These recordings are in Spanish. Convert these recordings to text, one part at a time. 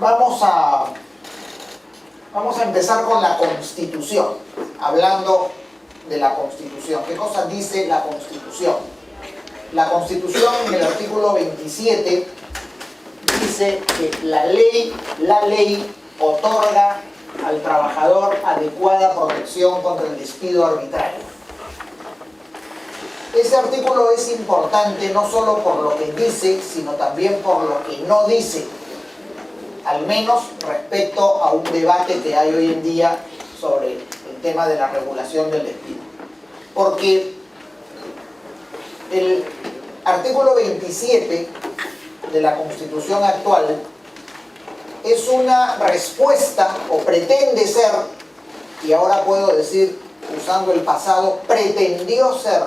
Vamos a empezar con la Constitución, hablando de la Constitución. ¿Qué cosa dice la Constitución? La Constitución, en el artículo 27, dice que la ley otorga al trabajador adecuada protección contra el despido arbitrario. Ese artículo es importante no solo por lo que dice, sino también por lo que no dice, al menos respecto a un debate que hay hoy en día sobre el tema de la regulación del despido. Porque el artículo 27 de la Constitución actual es una respuesta, o pretende ser, y ahora puedo decir, usando el pasado, pretendió ser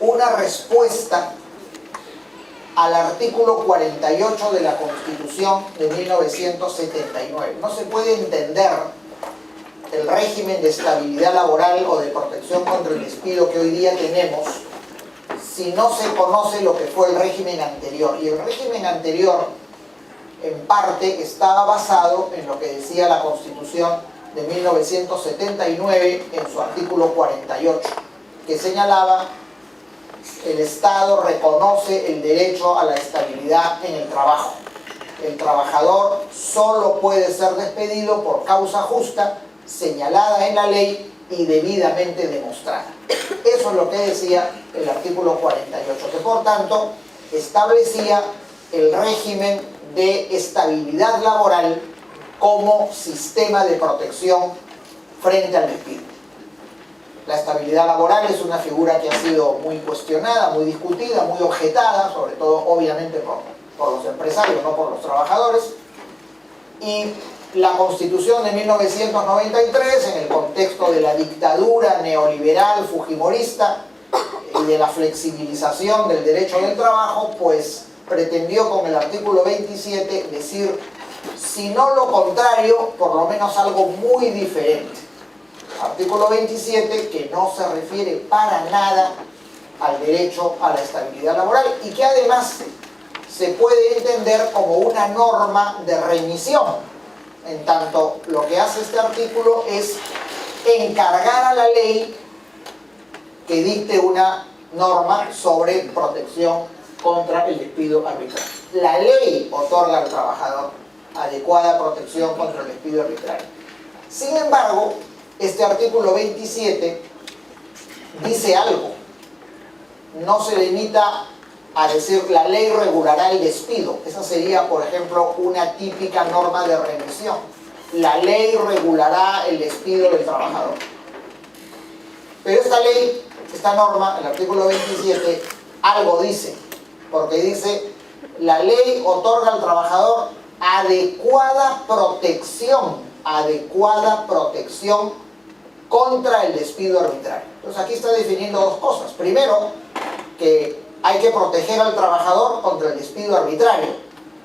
una respuesta al artículo 48 de la Constitución de 1979. No se puede entender el régimen de estabilidad laboral o de protección contra el despido que hoy día tenemos si no se conoce lo que fue el régimen anterior. Y el régimen anterior, en parte, estaba basado en lo que decía la Constitución de 1979 en su artículo 48, que señalaba: el Estado reconoce el derecho a la estabilidad en el trabajo. El trabajador solo puede ser despedido por causa justa, señalada en la ley y debidamente demostrada. Eso es lo que decía el artículo 48, que por tanto establecía el régimen de estabilidad laboral como sistema de protección frente al despido. La estabilidad laboral es una figura que ha sido muy cuestionada, muy discutida, muy objetada, sobre todo obviamente por los empresarios, no por los trabajadores. Y la Constitución de 1993, en el contexto de la dictadura neoliberal fujimorista y de la flexibilización del derecho del trabajo, pues pretendió con el artículo 27 decir, si no lo contrario, por lo menos algo muy diferente. Artículo 27 que no se refiere para nada al derecho a la estabilidad laboral y que además se puede entender como una norma de remisión, en tanto lo que hace este artículo es encargar a la ley que dicte una norma sobre protección contra el despido arbitrario. La ley otorga al trabajador adecuada protección contra el despido arbitrario. Sin embargo, este artículo 27 dice algo. No se limita a decir la ley regulará el despido. Esa sería, por ejemplo, una típica norma de remisión. La ley regulará el despido del trabajador. Pero esta ley, esta norma, el artículo 27, algo dice. Porque dice, la ley otorga al trabajador adecuada protección contra el despido arbitrario. Entonces aquí está definiendo dos cosas. Primero, que hay que proteger al trabajador contra el despido arbitrario,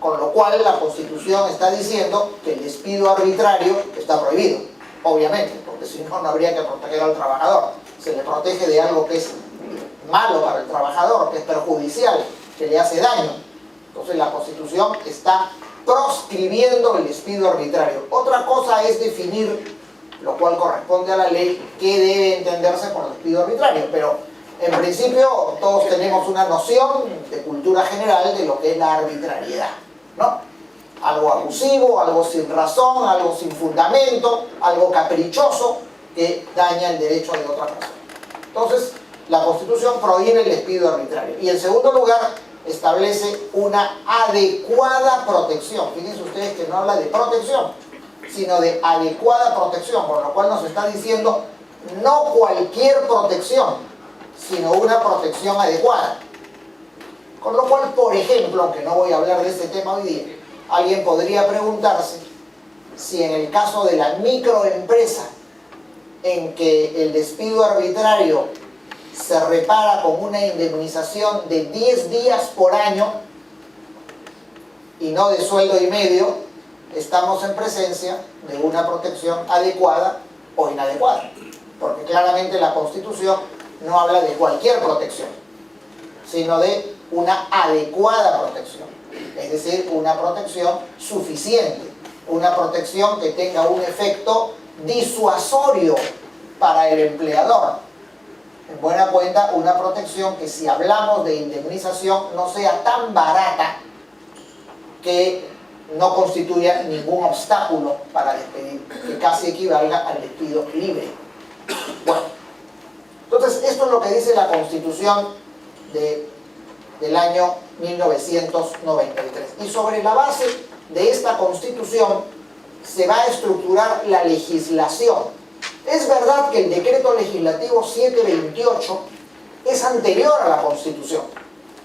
con lo cual la Constitución está diciendo que el despido arbitrario está prohibido, obviamente, porque si no, no habría que proteger al trabajador. Se le protege de algo que es malo para el trabajador, que es perjudicial, que le hace daño. Entonces la Constitución está proscribiendo el despido arbitrario. Otra cosa es definir, lo cual corresponde a la ley, qué debe entenderse por despido arbitrario, pero en principio todos tenemos una noción de cultura general de lo que es la arbitrariedad, ¿no? Algo abusivo, algo sin razón, algo sin fundamento, algo caprichoso que daña el derecho de otra persona. Entonces, la Constitución prohíbe el despido arbitrario. Y en segundo lugar, establece una adecuada protección. Fíjense ustedes que no habla de protección, sino de adecuada protección, por lo cual nos está diciendo no cualquier protección, sino una protección adecuada. Con lo cual, por ejemplo, aunque no voy a hablar de este tema hoy día, alguien podría preguntarse si en el caso de la microempresa, en que el despido arbitrario se repara con una indemnización de 10 días por año y no de sueldo y medio, estamos en presencia de una protección adecuada o inadecuada. Porque claramente la Constitución no habla de cualquier protección, sino de una adecuada protección, es decir, una protección suficiente una protección que tenga un efecto disuasorio para el empleador. En buena cuenta, una protección que, si hablamos de indemnización, no sea tan barata que no constituya ningún obstáculo para despedir, que casi equivalga al despido libre. Bueno, entonces esto es lo que dice la Constitución del año 1993. Y sobre la base de esta Constitución se va a estructurar la legislación. Es verdad que el decreto legislativo 728 es anterior a la Constitución,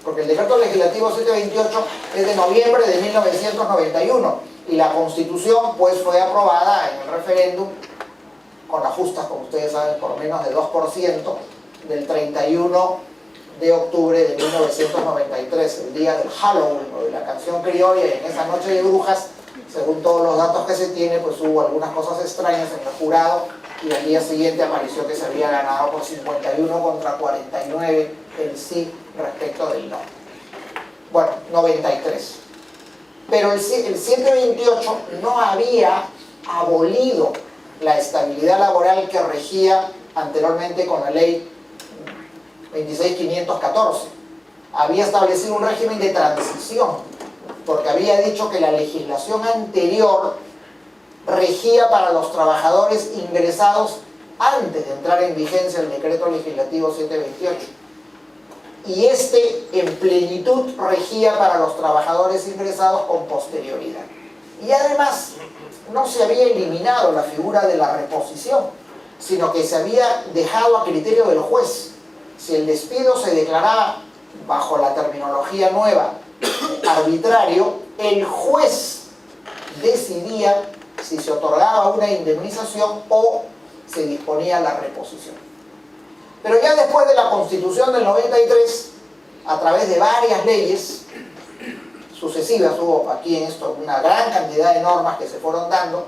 porque el decreto legislativo 728 es de noviembre de 1991 y la Constitución pues fue aprobada en el referéndum con ajustes, como ustedes saben, por menos de 2% del 31 de octubre de 1993, el día del Halloween o de la canción criolla, y en esa noche de brujas, según todos los datos que se tiene, pues hubo algunas cosas extrañas en el jurado y al día siguiente apareció que se había ganado por 51 contra 49 el sí respecto del no. Bueno, 93. Pero el 728 no había abolido la estabilidad laboral que regía anteriormente con la ley 26.514. Había establecido un régimen de transición, porque había dicho que la legislación anterior regía para los trabajadores ingresados antes de entrar en vigencia el decreto legislativo 728. Y este en plenitud regía para los trabajadores ingresados con posterioridad. Y además no se había eliminado la figura de la reposición, sino que se había dejado a criterio del juez. Si el despido se declaraba, bajo la terminología nueva, arbitrario, el juez decidía si se otorgaba una indemnización o se disponía la reposición. Pero ya después de la Constitución del 93, a través de varias leyes sucesivas, hubo aquí en esto una gran cantidad de normas que se fueron dando.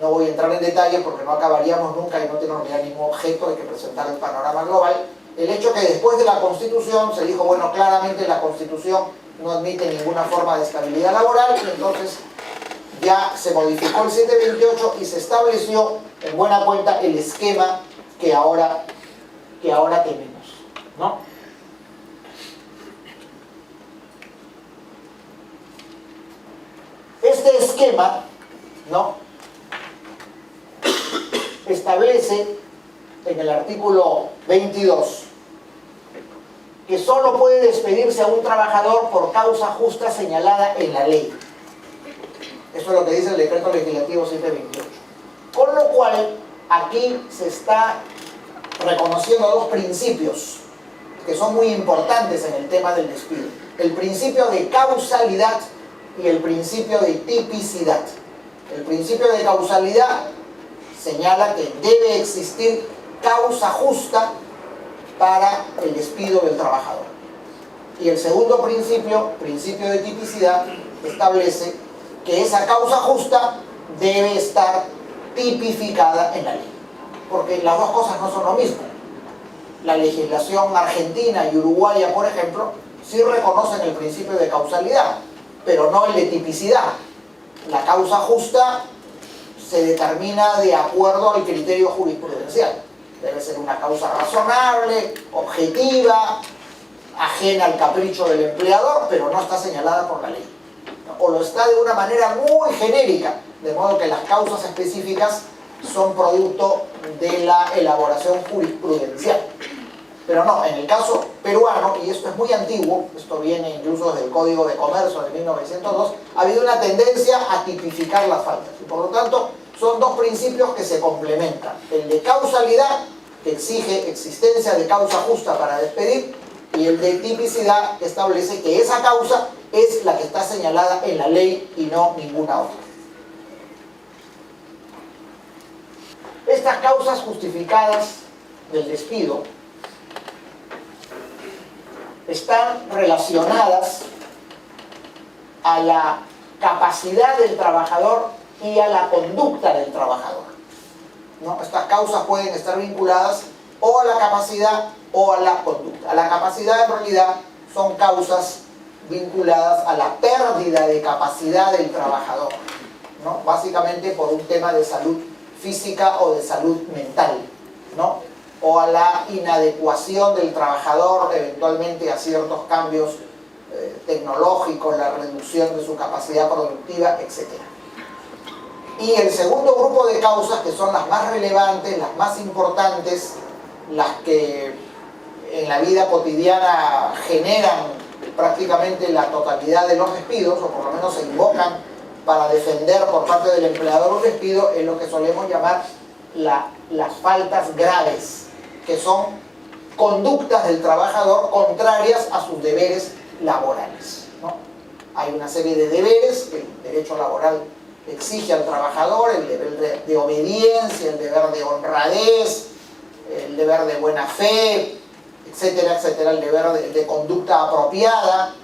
No voy a entrar en detalle porque no acabaríamos nunca y no tenemos ningún objeto de que presentar el panorama global. El hecho que después de la Constitución se dijo, bueno, claramente la Constitución no admite ninguna forma de estabilidad laboral, y entonces ya se modificó el 728 y se estableció en buena cuenta el esquema que ahora tenemos, ¿no? Este esquema, ¿no?, establece en el artículo 22 que solo puede despedirse a un trabajador por causa justa señalada en la ley. Eso es lo que dice el decreto legislativo 728. Con lo cual, aquí se está reconociendo dos principios que son muy importantes en el tema del despido. El principio de causalidad y el principio de tipicidad. El principio de causalidad señala que debe existir causa justa para el despido del trabajador. Y el segundo principio, principio de tipicidad, establece que esa causa justa debe estar tipificada en la ley. Porque las dos cosas no son lo mismo. La legislación argentina y uruguaya, por ejemplo, sí reconocen el principio de causalidad, pero no el de tipicidad. La causa justa se determina de acuerdo al criterio jurisprudencial. Debe ser una causa razonable, objetiva, ajena al capricho del empleador, pero no está señalada por la ley. O lo está de una manera muy genérica, de modo que las causas específicas son producto de la elaboración jurisprudencial. Pero no, en el caso peruano, y esto es muy antiguo, esto viene incluso desde el Código de Comercio de 1902, ha habido una tendencia a tipificar las faltas. Y por lo tanto, son dos principios que se complementan. El de causalidad, que exige existencia de causa justa para despedir, y el de tipicidad, que establece que esa causa es la que está señalada en la ley y no ninguna otra. Estas causas justificadas del despido están relacionadas a la capacidad del trabajador y a la conducta del trabajador, ¿no? Estas causas pueden estar vinculadas o a la capacidad o a la conducta. A la capacidad, en realidad, son causas vinculadas a la pérdida de capacidad del trabajador, ¿no? Básicamente por un tema de salud física o de salud mental, ¿no? O a la inadecuación del trabajador eventualmente a ciertos cambios tecnológicos, la reducción de su capacidad productiva, etc. Y el segundo grupo de causas, que son las más relevantes, las más importantes, las que en la vida cotidiana generan prácticamente la totalidad de los despidos, o por lo menos se invocan para defender por parte del empleador un despido, es lo que solemos llamar las faltas graves, que son conductas del trabajador contrarias a sus deberes laborales, ¿no? Hay una serie de deberes que el derecho laboral exige al trabajador: el deber de obediencia, el deber de honradez, el deber de buena fe, etcétera, etcétera, el deber de conducta apropiada.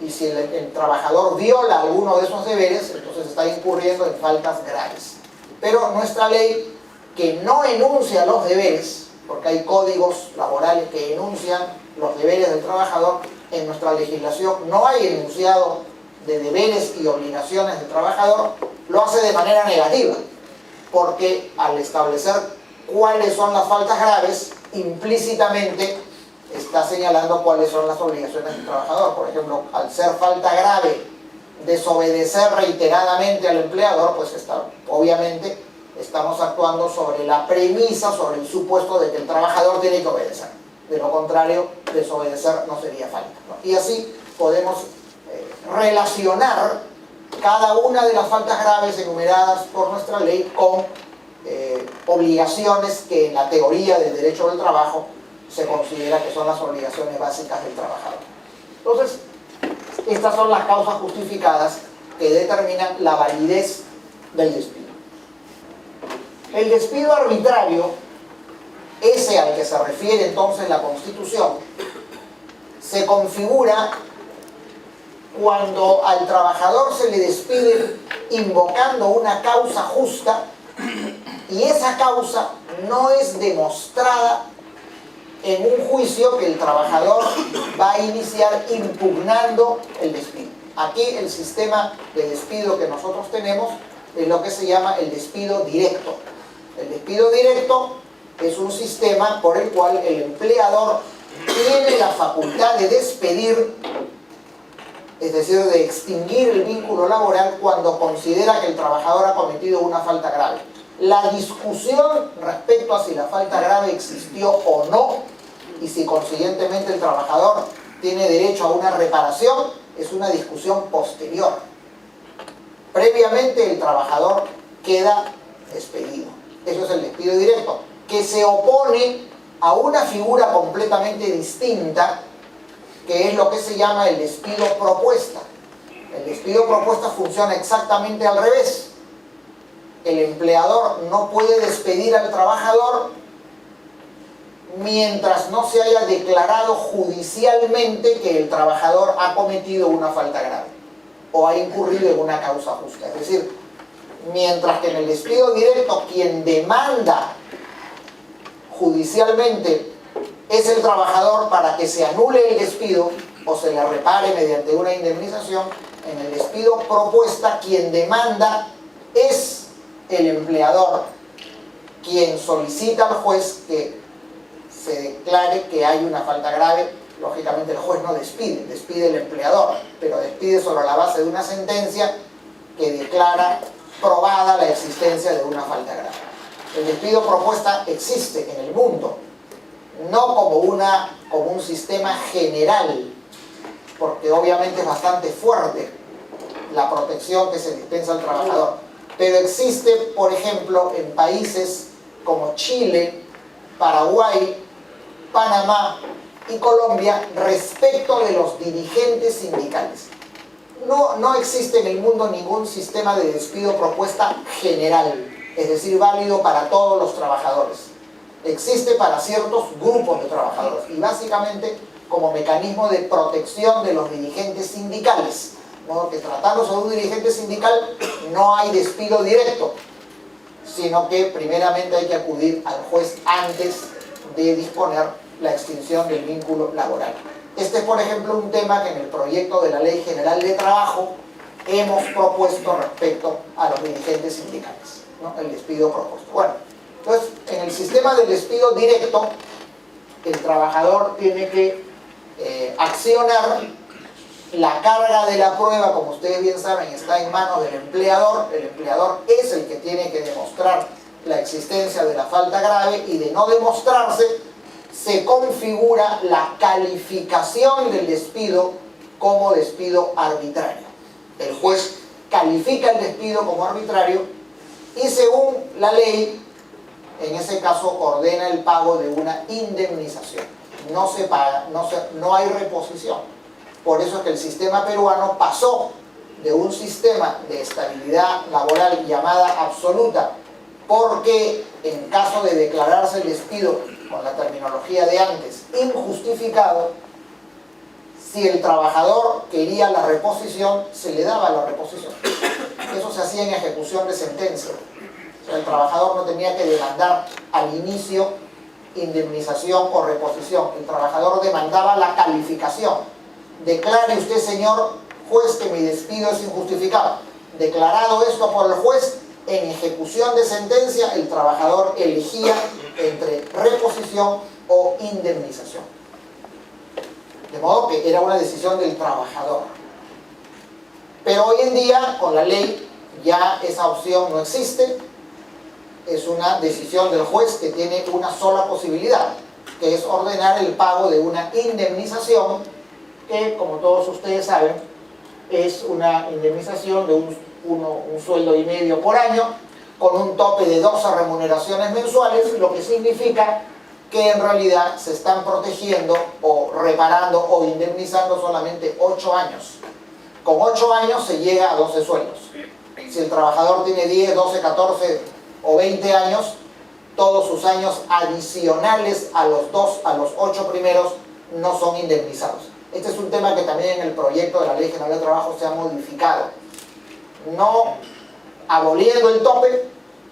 Y si el trabajador viola alguno de esos deberes, entonces está incurriendo en faltas graves. Pero nuestra ley, que no enuncia los deberes, porque hay códigos laborales que enuncian los deberes del trabajador, en nuestra legislación no hay enunciado de deberes y obligaciones del trabajador, lo hace de manera negativa, porque al establecer cuáles son las faltas graves, implícitamente está señalando cuáles son las obligaciones del trabajador. Por ejemplo, al ser falta grave desobedecer reiteradamente al empleador, pues obviamente estamos actuando sobre la premisa, sobre el supuesto de que el trabajador tiene que obedecer. De lo contrario, desobedecer no sería falta, ¿no? Y así podemos relacionar cada una de las faltas graves enumeradas por nuestra ley con obligaciones que en la teoría del derecho del trabajo se considera que son las obligaciones básicas del trabajador. Entonces, estas son las causas justificadas que determinan la validez del despido. El despido arbitrario, ese al que se refiere entonces la Constitución, se configura cuando al trabajador se le despide invocando una causa justa y esa causa no es demostrada en un juicio que el trabajador va a iniciar impugnando el despido. Aquí el sistema de despido que nosotros tenemos es lo que se llama el despido directo. El despido directo es un sistema por el cual el empleador tiene la facultad de despedir, es decir, de extinguir el vínculo laboral cuando considera que el trabajador ha cometido una falta grave. La discusión respecto a si la falta grave existió o no, y si consiguientemente el trabajador tiene derecho a una reparación, es una discusión posterior. Previamente el trabajador queda despedido. Eso es el despido directo, que se opone a una figura completamente distinta, que es lo que se llama el despido propuesta. El despido propuesta funciona exactamente al revés. El empleador no puede despedir al trabajador mientras no se haya declarado judicialmente que el trabajador ha cometido una falta grave o ha incurrido en una causa justa. Es decir, mientras que en el despido directo quien demanda judicialmente es el trabajador para que se anule el despido o se le repare mediante una indemnización, en el despido propuesta quien demanda es el empleador, quien solicita al juez que se declare que hay una falta grave. Lógicamente el juez no despide, despide el empleador, pero despide sobre la base de una sentencia que declara probada la existencia de una falta grave. El despido propuesta existe en el mundo, no como un sistema general, porque obviamente es bastante fuerte la protección que se dispensa al trabajador, pero existe, por ejemplo, en países como Chile, Paraguay, Panamá y Colombia respecto de los dirigentes sindicales. No existe en el mundo ningún sistema de despido propuesta general, es decir, válido para todos los trabajadores. Existe para ciertos grupos de trabajadores y básicamente como mecanismo de protección de los dirigentes sindicales. De modo que tratándose de un dirigente sindical no hay despido directo, sino que primeramente hay que acudir al juez antes de disponer la extinción del vínculo laboral. Este es, por ejemplo, un tema que en el proyecto de la Ley General de Trabajo hemos propuesto respecto a los dirigentes sindicales, ¿no? El despido propuesto. Bueno, entonces, en el sistema del despido directo, el trabajador tiene que accionar. La carga de la prueba, como ustedes bien saben, está en manos del empleador. El empleador es el que tiene que demostrar la existencia de la falta grave, y de no demostrarse, se configura la calificación del despido como despido arbitrario. El juez califica el despido como arbitrario y, según la ley, en ese caso ordena el pago de una indemnización. No se paga, no hay reposición. Por eso es que el sistema peruano pasó de un sistema de estabilidad laboral llamada absoluta, porque en caso de declararse el despido, con la terminología de antes, injustificado, si el trabajador quería la reposición, se le daba la reposición. Eso se hacía en ejecución de sentencia. O sea, el trabajador no tenía que demandar al inicio indemnización o reposición. El trabajador demandaba la calificación. Declare usted, señor juez, que mi despido es injustificado. Declarado esto por el juez, en ejecución de sentencia, el trabajador elegía entre reposición o indemnización. De modo que era una decisión del trabajador. Pero hoy en día, con la ley, ya esa opción no existe. Es una decisión del juez que tiene una sola posibilidad, que es ordenar el pago de una indemnización, que, como todos ustedes saben, es una indemnización de un sueldo y medio por año, con un tope de 12 remuneraciones mensuales, lo que significa que en realidad se están protegiendo o reparando o indemnizando solamente 8 años. Con 8 años se llega a 12 sueldos. Si el trabajador tiene 10, 12, 14 o 20 años, todos sus años adicionales a los 8 primeros no son indemnizados. Este es un tema que también en el proyecto de la Ley General de Trabajo se ha modificado. No aboliendo el tope,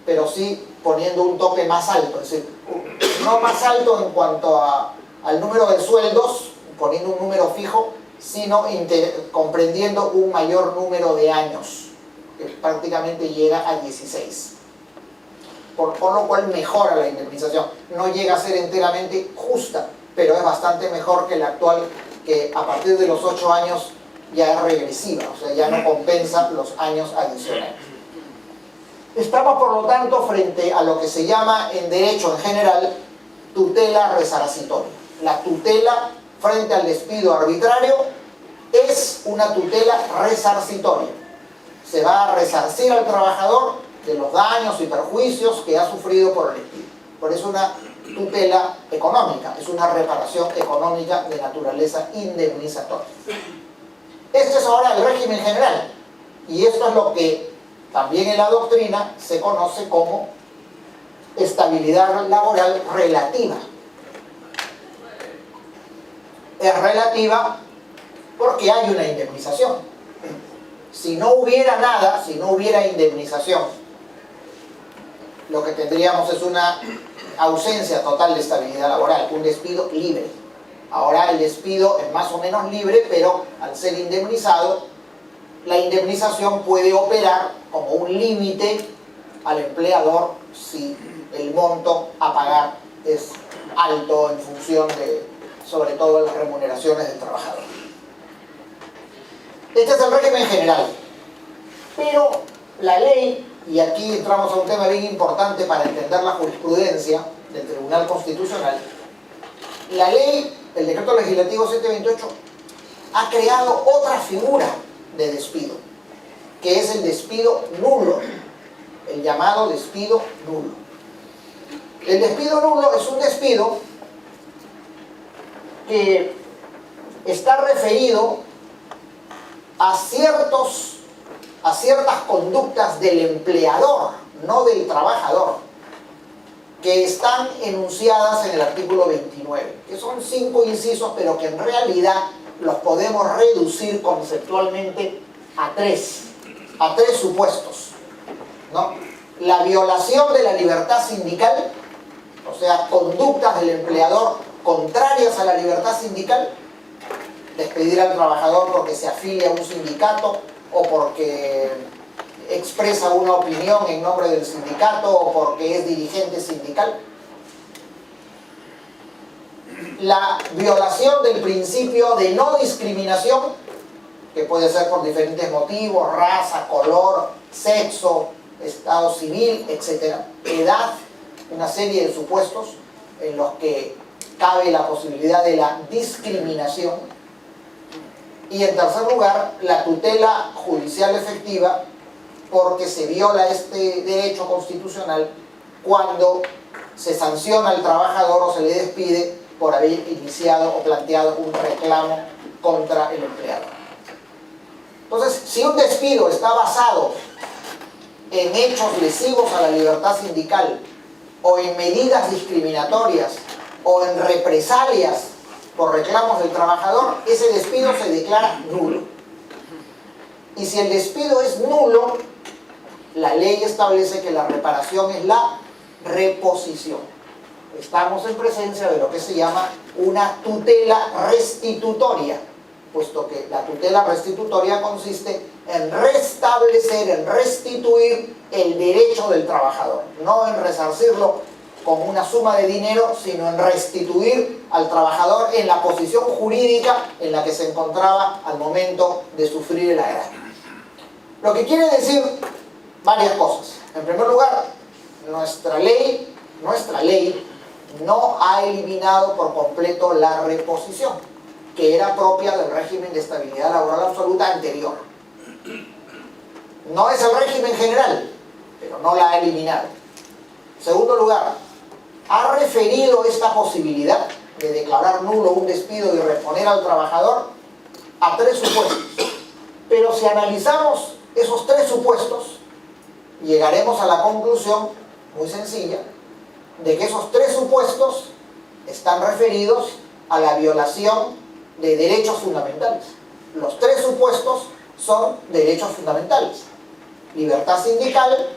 pero sí poniendo un tope más alto. Es decir, no más alto en cuanto al número de sueldos, poniendo un número fijo, sino comprendiendo un mayor número de años, que prácticamente llega a 16. Por lo cual mejora la indemnización. No llega a ser enteramente justa, pero es bastante mejor que la actual, que a partir de los 8 años ya es regresiva, o sea, ya no compensa los años adicionales. Estamos, por lo tanto, frente a lo que se llama en derecho en general tutela resarcitoria. La tutela frente al despido arbitrario es una tutela resarcitoria. Se va a resarcir al trabajador de los daños y perjuicios que ha sufrido por el despido. Por eso una tutela económica, es una reparación económica de naturaleza indemnizatoria. Este es ahora el régimen general, y esto es lo que también en la doctrina se conoce como estabilidad laboral relativa. Es relativa porque hay una indemnización. Si no hubiera nada, si no hubiera indemnización, lo que tendríamos es una ausencia total de estabilidad laboral, un despido libre. Ahora el despido es más o menos libre, pero al ser indemnizado, la indemnización puede operar como un límite al empleador si el monto a pagar es alto en función de, sobre todo, las remuneraciones del trabajador. Este es el régimen general. Pero la ley, y aquí entramos a un tema bien importante para entender la jurisprudencia del Tribunal Constitucional, la ley, el decreto legislativo 728, ha creado otra figura de despido, que es el despido nulo, el llamado despido nulo. El despido nulo es un despido que está referido a ciertas conductas del empleador, no del trabajador, que están enunciadas en el artículo 29, que son 5 incisos, pero que en realidad los podemos reducir conceptualmente a tres supuestos, ¿no? La violación de la libertad sindical, o sea, conductas del empleador contrarias a la libertad sindical, despedir al trabajador porque se afilia a un sindicato o porque expresa una opinión en nombre del sindicato, o porque es dirigente sindical. La violación del principio de no discriminación, que puede ser por diferentes motivos, raza, color, sexo, estado civil, etc., edad, una serie de supuestos en los que cabe la posibilidad de la discriminación. Y en tercer lugar, la tutela judicial efectiva, porque se viola este derecho constitucional cuando se sanciona al trabajador o se le despide por haber iniciado o planteado un reclamo contra el empleador. Entonces, si un despido está basado en hechos lesivos a la libertad sindical, o en medidas discriminatorias, o en represalias por reclamos del trabajador, ese despido se declara nulo. Y si el despido es nulo, la ley establece que la reparación es la reposición. Estamos en presencia de lo que se llama una tutela restitutoria, puesto que la tutela restitutoria consiste en restablecer, en restituir el derecho del trabajador, no en resarcirlo con una suma de dinero, sino en restituir al trabajador en la posición jurídica en la que se encontraba al momento de sufrir el agravio. Lo que quiere decir varias cosas. En primer lugar, nuestra ley no ha eliminado por completo la reposición, que era propia del régimen de estabilidad laboral absoluta anterior. No es el régimen general, pero no la ha eliminado. En segundo lugar, ha referido esta posibilidad de declarar nulo un despido y reponer al trabajador a tres supuestos. Pero si analizamos esos tres supuestos, llegaremos a la conclusión muy sencilla de que esos tres supuestos están referidos a la violación de derechos fundamentales. Los tres supuestos son derechos fundamentales: libertad sindical,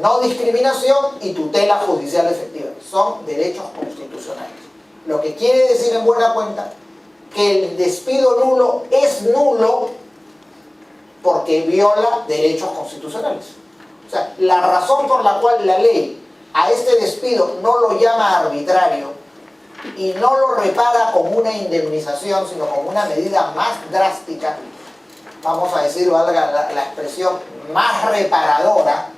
no discriminación y tutela judicial efectiva. Son derechos constitucionales. Lo que quiere decir en buena cuenta que el despido nulo es nulo porque viola derechos constitucionales. O sea, la razón por la cual la ley a este despido no lo llama arbitrario y no lo repara como una indemnización, sino como una medida más drástica, vamos a decir, valga la expresión, más reparadora,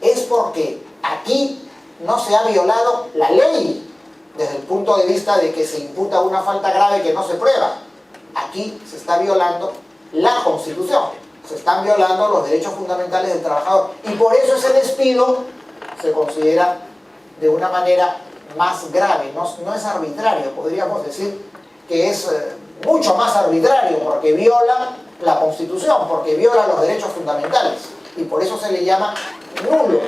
es porque aquí no se ha violado la ley desde el punto de vista de que se imputa una falta grave que no se prueba. Aquí se está violando la Constitución, se están violando los derechos fundamentales del trabajador, y por eso ese despido se considera de una manera más grave. No es arbitrario, podríamos decir que es mucho más arbitrario, porque viola la Constitución, porque viola los derechos fundamentales, y por eso se le llama nulo.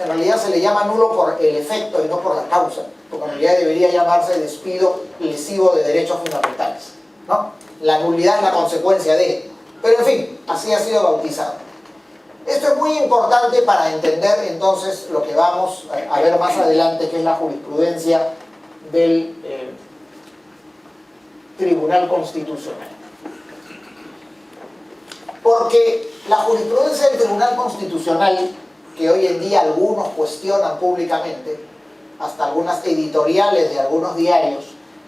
En realidad se le llama nulo por el efecto y no por la causa, porque en realidad debería llamarse despido lesivo de derechos fundamentales, ¿no? La nulidad es la consecuencia de, pero en fin, así ha sido bautizado. Esto es muy importante para entender entonces lo que vamos a ver más adelante, que es la jurisprudencia del Tribunal Constitucional. Porque la jurisprudencia del Tribunal Constitucional, que hoy en día algunos cuestionan públicamente, hasta algunas editoriales de algunos diarios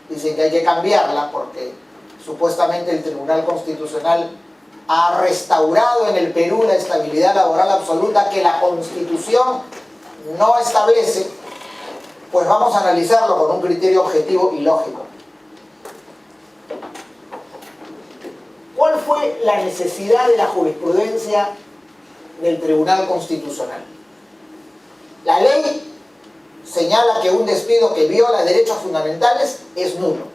dicen que hay que cambiarla porque supuestamente el Tribunal Constitucional ha restaurado en el Perú la estabilidad laboral absoluta que la Constitución no establece, pues vamos a analizarlo con un criterio objetivo y lógico. ¿Cuál fue la necesidad de la jurisprudencia del Tribunal Constitucional? La ley señala que un despido que viola derechos fundamentales es nulo,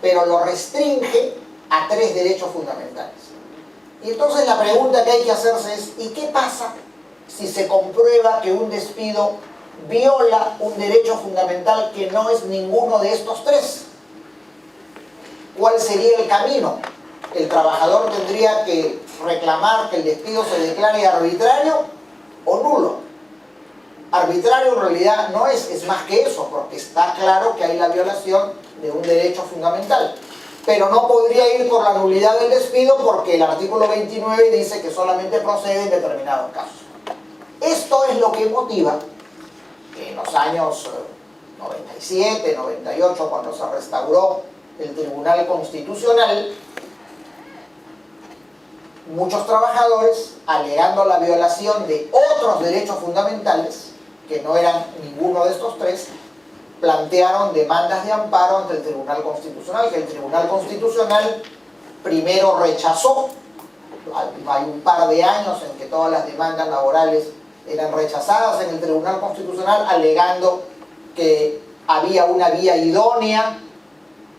pero lo restringe a tres derechos fundamentales. Y entonces la pregunta que hay que hacerse es: ¿y qué pasa si se comprueba que un despido viola un derecho fundamental que no es ninguno de estos tres? ¿Cuál sería el camino? ¿El trabajador tendría que reclamar que el despido se declare arbitrario o nulo? Arbitrario en realidad no es más que eso, porque está claro que hay la violación de un derecho fundamental. pero no podría ir por la nulidad del despido porque el artículo 29 dice que solamente procede en determinados casos. Esto es lo que motiva que en los años 97, 98, cuando se restauró el Tribunal Constitucional, muchos trabajadores, alegando la violación de otros derechos fundamentales, que no eran ninguno de estos tres, plantearon demandas de amparo ante el Tribunal Constitucional, que el Tribunal Constitucional primero rechazó. Hay un par de años en que todas las demandas laborales eran rechazadas en el Tribunal Constitucional, alegando que había una vía idónea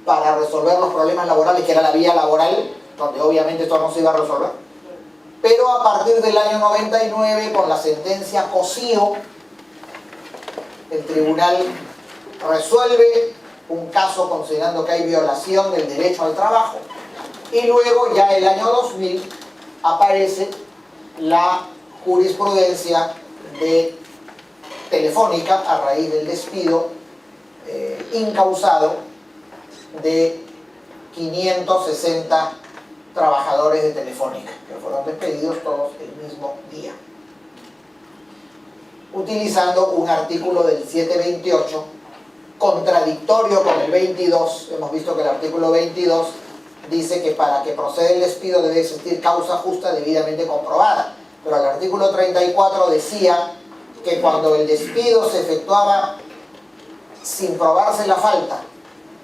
para resolver los problemas laborales, que era la vía laboral, donde obviamente esto no se iba a resolver. Pero a partir del año 99, con la sentencia Cosío, el tribunal resuelve un caso considerando que hay violación del derecho al trabajo. Y luego, ya el año 2000, aparece la jurisprudencia de Telefónica a raíz del despido incausado de 560 trabajadores de Telefónica, que fueron despedidos todos el mismo día, utilizando un artículo del 728 contradictorio con el 22. Hemos visto que el artículo 22 dice que para que proceda el despido debe existir causa justa debidamente comprobada, pero el artículo 34 decía que cuando el despido se efectuaba sin probarse la falta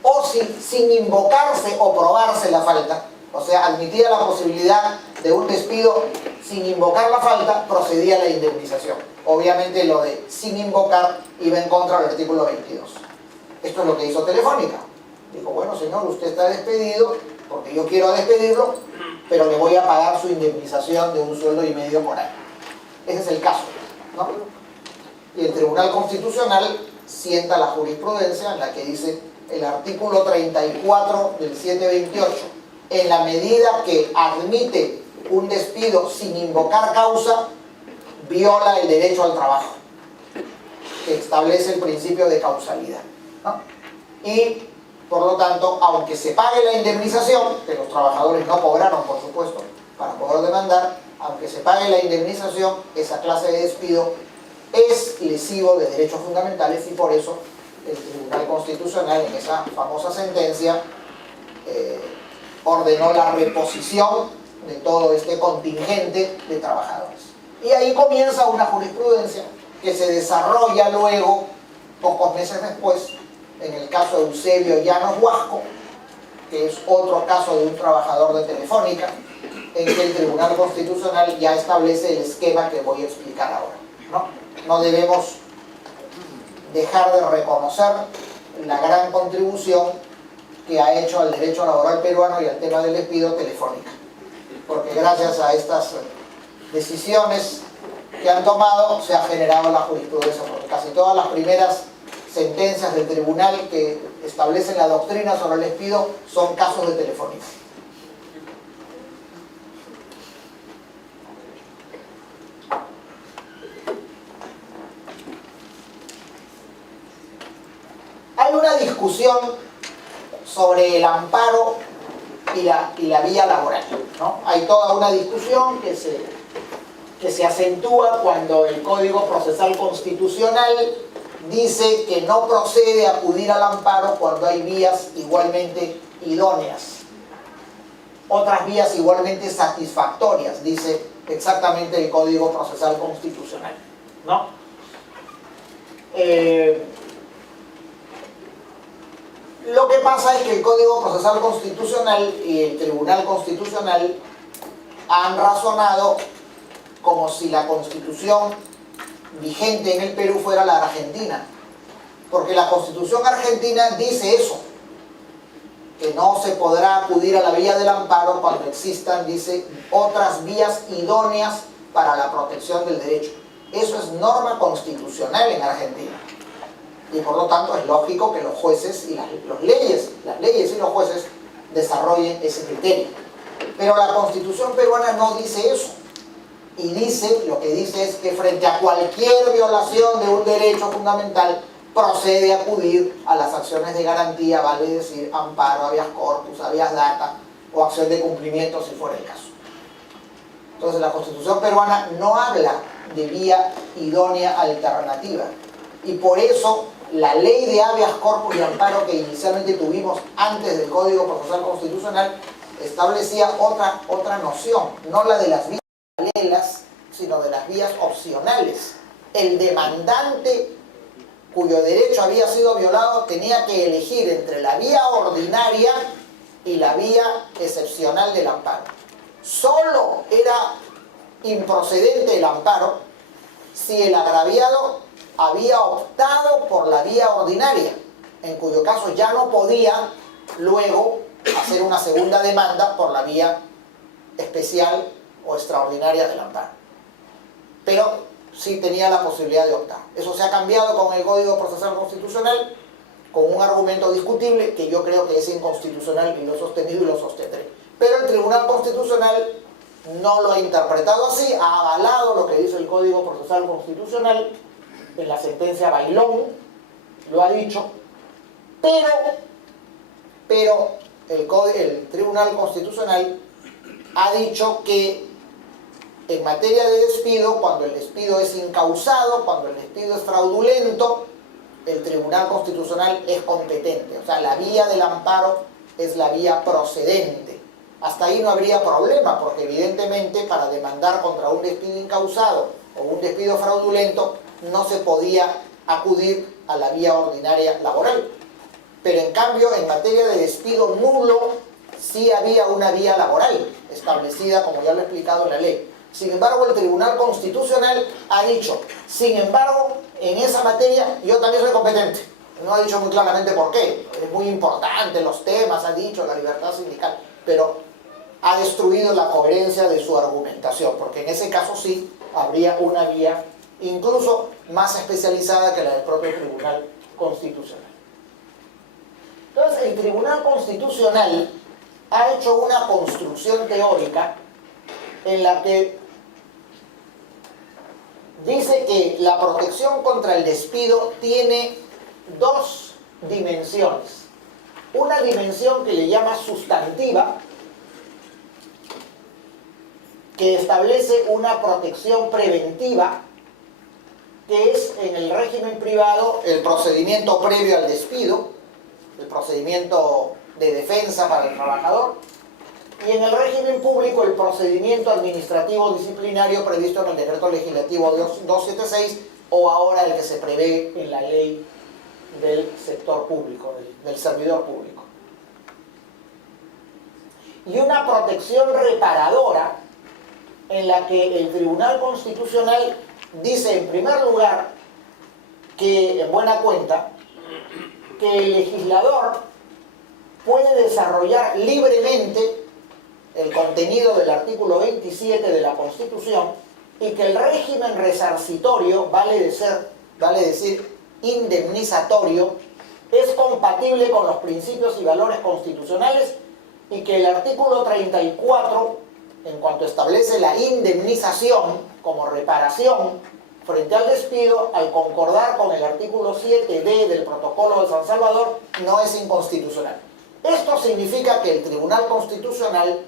o sin invocarse o probarse la falta, o sea, admitía la posibilidad de un despido sin invocar la falta, procedía la indemnización. Obviamente lo de sin invocar iba en contra del artículo 22. Esto es lo que hizo Telefónica. Dijo, bueno señor, usted está despedido porque yo quiero despedirlo, pero le voy a pagar su indemnización de $1,5 sueldo por año. Ese es el caso, ¿no? Y el Tribunal Constitucional sienta la jurisprudencia en la que dice el artículo 34 del 728, en la medida que admite un despido sin invocar causa, viola el derecho al trabajo, que establece el principio de causalidad, ¿no? Y por lo tanto, aunque se pague la indemnización, que los trabajadores no cobraron, por supuesto, para poder demandar, aunque se pague la indemnización, esa clase de despido es lesivo de derechos fundamentales y por eso el Tribunal Constitucional en esa famosa sentencia ordenó la reposición de todo este contingente de trabajadores. Y ahí comienza una jurisprudencia que se desarrolla luego, pocos meses después, en el caso de Eusebio Llanos Huasco, que es otro caso de un trabajador de Telefónica, en que el Tribunal Constitucional ya establece el esquema que voy a explicar ahora, ¿no? No debemos dejar de reconocer la gran contribución que ha hecho al derecho laboral peruano y al tema del despido Telefónica, porque gracias a estas decisiones que han tomado se ha generado la jurisprudencia, porque casi todas las primeras sentencias del tribunal que establecen la doctrina sobre el despido son casos de Telefónica. Hay una discusión sobre el amparo y la vía laboral, ¿no? Hay toda una discusión que se acentúa cuando el Código Procesal Constitucional dice que no procede acudir al amparo cuando hay vías igualmente idóneas, otras vías igualmente satisfactorias, dice exactamente el Código Procesal Constitucional, ¿no? Lo que pasa es que el Código Procesal Constitucional y el Tribunal Constitucional han razonado como si la Constitución vigente en el Perú fuera la argentina, porque la Constitución argentina dice eso, que no se podrá acudir a la vía del amparo cuando existan, dice, otras vías idóneas para la protección del derecho. Eso es norma constitucional en Argentina. Y por lo tanto es lógico que los jueces y las leyes y los jueces desarrollen ese criterio. Pero la Constitución peruana no dice eso. Y dice, lo que dice es que frente a cualquier violación de un derecho fundamental, procede a acudir a las acciones de garantía, vale decir amparo, habeas corpus, habeas data o acción de cumplimiento si fuera el caso. Entonces la Constitución peruana no habla de vía idónea alternativa y por eso la ley de habeas corpus y amparo que inicialmente tuvimos antes del Código Procesal Constitucional establecía otra noción, no la de las vías paralelas, sino de las vías opcionales. El demandante cuyo derecho había sido violado tenía que elegir entre la vía ordinaria y la vía excepcional del amparo. Solo era improcedente el amparo si el agraviado había optado por la vía ordinaria, en cuyo caso ya no podía luego hacer una segunda demanda por la vía especial o extraordinaria del amparo. Pero sí tenía la posibilidad de optar. Eso se ha cambiado con el Código Procesal Constitucional con un argumento discutible que yo creo que es inconstitucional y lo he sostenido y lo sostendré. Pero el Tribunal Constitucional no lo ha interpretado así, ha avalado lo que dice el Código Procesal Constitucional en la sentencia Bailón, lo ha dicho, pero el Tribunal Constitucional ha dicho que en materia de despido, cuando el despido es incausado, cuando el despido es fraudulento, el Tribunal Constitucional es competente. O sea, la vía del amparo es la vía procedente. Hasta ahí no habría problema, porque evidentemente para demandar contra un despido incausado o un despido fraudulento no se podía acudir a la vía ordinaria laboral. Pero en cambio, en materia de despido nulo, sí había una vía laboral establecida, como ya lo he explicado en la ley. Sin embargo, el Tribunal Constitucional ha dicho, sin embargo, en esa materia yo también soy competente. No ha dicho muy claramente por qué. Es muy importante los temas, ha dicho, la libertad sindical, pero ha destruido la coherencia de su argumentación, porque en ese caso sí habría una vía incluso más especializada que la del propio Tribunal Constitucional. Entonces, el Tribunal Constitucional ha hecho una construcción teórica en la que dice que la protección contra el despido tiene dos dimensiones. Una dimensión que le llama sustantiva, que establece una protección preventiva, que es en el régimen privado el procedimiento previo al despido, el procedimiento de defensa para el trabajador, y en el régimen público el procedimiento administrativo disciplinario previsto en el decreto legislativo 276 o ahora el que se prevé en la ley del sector público, del servidor público. Y una protección reparadora en la que el Tribunal Constitucional dice en primer lugar que, en buena cuenta, que el legislador puede desarrollar libremente el contenido del artículo 27 de la Constitución y que el régimen resarcitorio, vale decir indemnizatorio, es compatible con los principios y valores constitucionales y que el artículo 34, en cuanto establece la indemnización como reparación frente al despido, al concordar con el artículo 7D del Protocolo de San Salvador, no es inconstitucional. Esto significa que el Tribunal Constitucional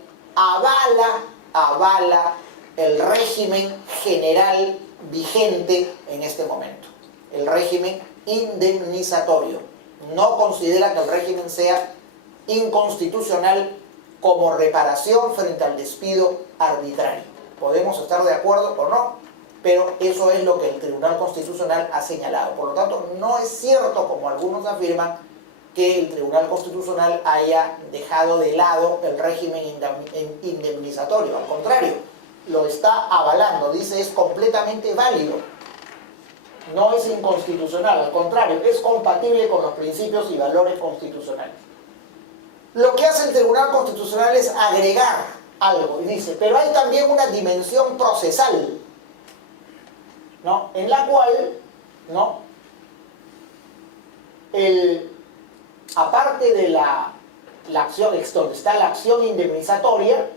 avala el régimen general vigente en este momento, el régimen indemnizatorio. No considera que el régimen sea inconstitucional como reparación frente al despido arbitrario. Podemos estar de acuerdo o no, pero eso es lo que el Tribunal Constitucional ha señalado. Por lo tanto, no es cierto, como algunos afirman, que el Tribunal Constitucional haya dejado de lado el régimen indemnizatorio. Al contrario, lo está avalando, dice es completamente válido. No es inconstitucional, al contrario, es compatible con los principios y valores constitucionales. Lo que hace el Tribunal Constitucional es agregar algo, y dice, pero hay también una dimensión procesal, ¿no? En la cual, ¿no? Aparte de la acción, donde está la acción indemnizatoria,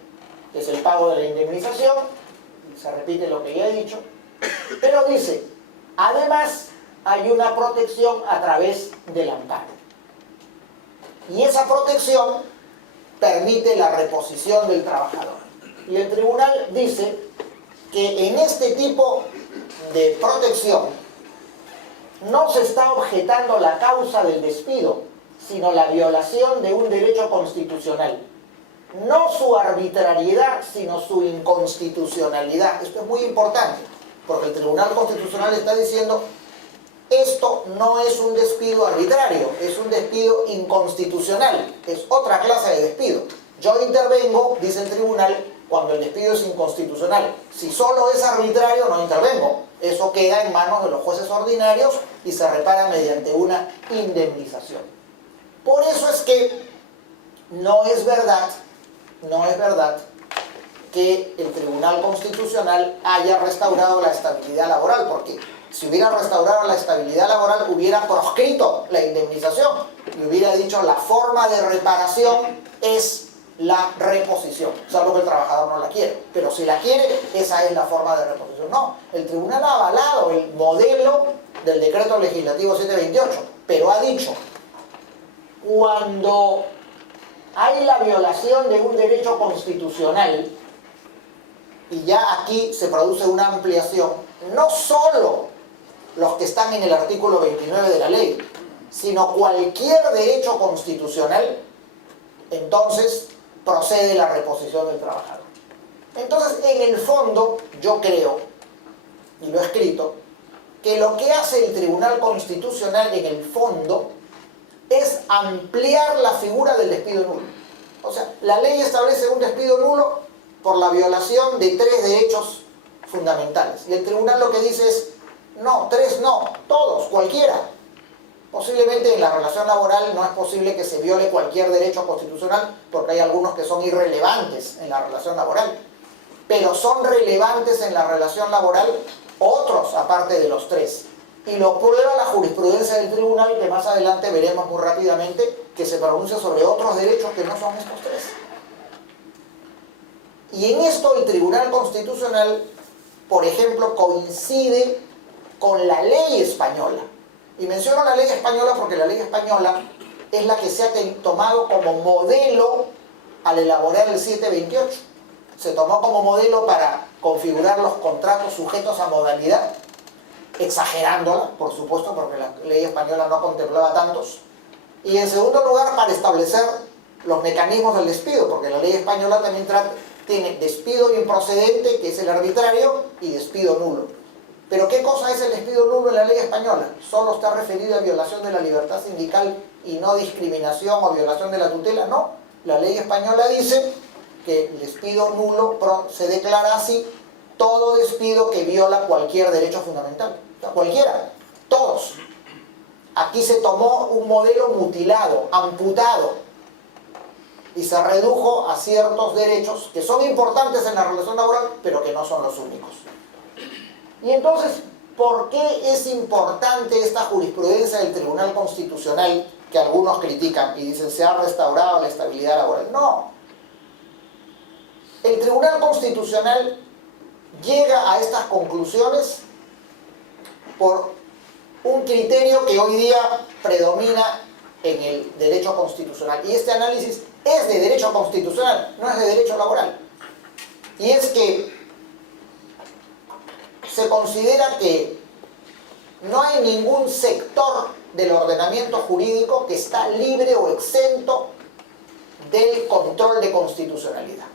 que es el pago de la indemnización, se repite lo que ya he dicho, pero dice, además hay una protección a través del amparo. Y esa protección permite la reposición del trabajador. Y el tribunal dice que en este tipo de protección no se está objetando la causa del despido, sino la violación de un derecho constitucional. No su arbitrariedad, sino su inconstitucionalidad. Esto es muy importante, porque el Tribunal Constitucional está diciendo: esto no es un despido arbitrario, es un despido inconstitucional, es otra clase de despido. Yo intervengo, dice el tribunal, cuando el despido es inconstitucional. Si solo es arbitrario, no intervengo. Eso queda en manos de los jueces ordinarios y se repara mediante una indemnización. Por eso es que no es verdad que el Tribunal Constitucional haya restaurado la estabilidad laboral, porque si hubiera restaurado la estabilidad laboral, hubiera proscrito la indemnización y hubiera dicho: la forma de reparación es la reposición, salvo que el trabajador no la quiere. Pero si la quiere, esa es la forma de reposición. No, el tribunal ha avalado el modelo del decreto legislativo 728, pero ha dicho: cuando hay la violación de un derecho constitucional, y ya aquí se produce una ampliación, no solo los que están en el artículo 29 de la ley, sino cualquier derecho constitucional, entonces procede la reposición del trabajador. Entonces, en el fondo, yo creo, y lo he escrito, que lo que hace el Tribunal Constitucional en el fondo es ampliar la figura del despido nulo. O sea, la ley establece un despido nulo por la violación de 3 derechos fundamentales. Y el tribunal lo que dice es: no, 3 no, todos, cualquiera. Posiblemente en la relación laboral no es posible que se viole cualquier derecho constitucional, porque hay algunos que son irrelevantes en la relación laboral. Pero son relevantes en la relación laboral otros, aparte de los 3. Y lo prueba la jurisprudencia del tribunal, que más adelante veremos muy rápidamente, que se pronuncia sobre otros derechos que no son estos 3. Y en esto el Tribunal Constitucional, por ejemplo, coincide con la ley española. Y menciono la ley española porque la ley española es la que se ha tomado como modelo al elaborar el 728. Se tomó como modelo para configurar los contratos sujetos a modalidad, exagerándola, por supuesto, porque la ley española no contemplaba tantos. Y en segundo lugar, para establecer los mecanismos del despido, porque la ley española también tiene despido improcedente, que es el arbitrario, y despido nulo. Pero ¿qué cosa es el despido nulo en la ley española? Solo está referido a violación de la libertad sindical y no discriminación o violación de la tutela. No, la ley española dice que el despido nulo se declara así todo despido que viola cualquier derecho fundamental. O sea, cualquiera, todos. Aquí se tomó un modelo mutilado, amputado, y se redujo a ciertos derechos que son importantes en la relación laboral, pero que no son los únicos. Y entonces, ¿por qué es importante esta jurisprudencia del Tribunal Constitucional que algunos critican y dicen se ha restaurado la estabilidad laboral? No. El Tribunal Constitucional llega a estas conclusiones por un criterio que hoy día predomina en el derecho constitucional. Y este análisis es de derecho constitucional, no es de derecho laboral. Y es que se considera que no hay ningún sector del ordenamiento jurídico que está libre o exento del control de constitucionalidad.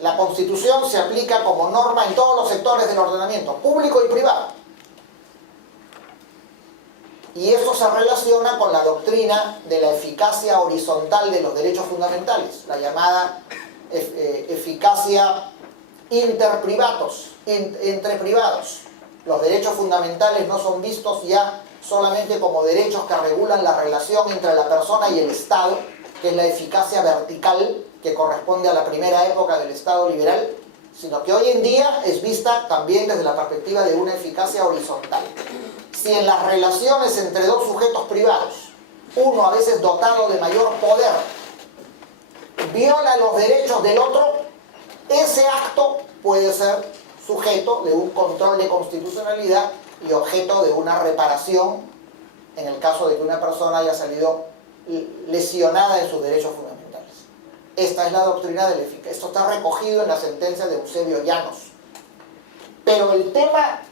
La Constitución se aplica como norma en todos los sectores del ordenamiento, público y privado. Y esto se relaciona con la doctrina de la eficacia horizontal de los derechos fundamentales, la llamada eficacia entre privados. Los derechos fundamentales no son vistos ya solamente como derechos que regulan la relación entre la persona y el Estado, que es la eficacia vertical que corresponde a la primera época del Estado liberal, sino que hoy en día es vista también desde la perspectiva de una eficacia horizontal. Si en las relaciones entre dos sujetos privados, uno a veces dotado de mayor poder, viola los derechos del otro, ese acto puede ser sujeto de un control de constitucionalidad y objeto de una reparación en el caso de que una persona haya salido lesionada en sus derechos fundamentales. Esta es la doctrina del eficaz. Esto está recogido en la sentencia de Eusebio Llanos. Pero el tema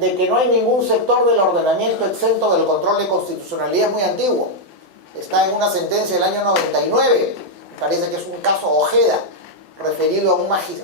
de que no hay ningún sector del ordenamiento exento del control de constitucionalidad es muy antiguo. Está en una sentencia del año 99, me parece que es un caso Ojeda, referido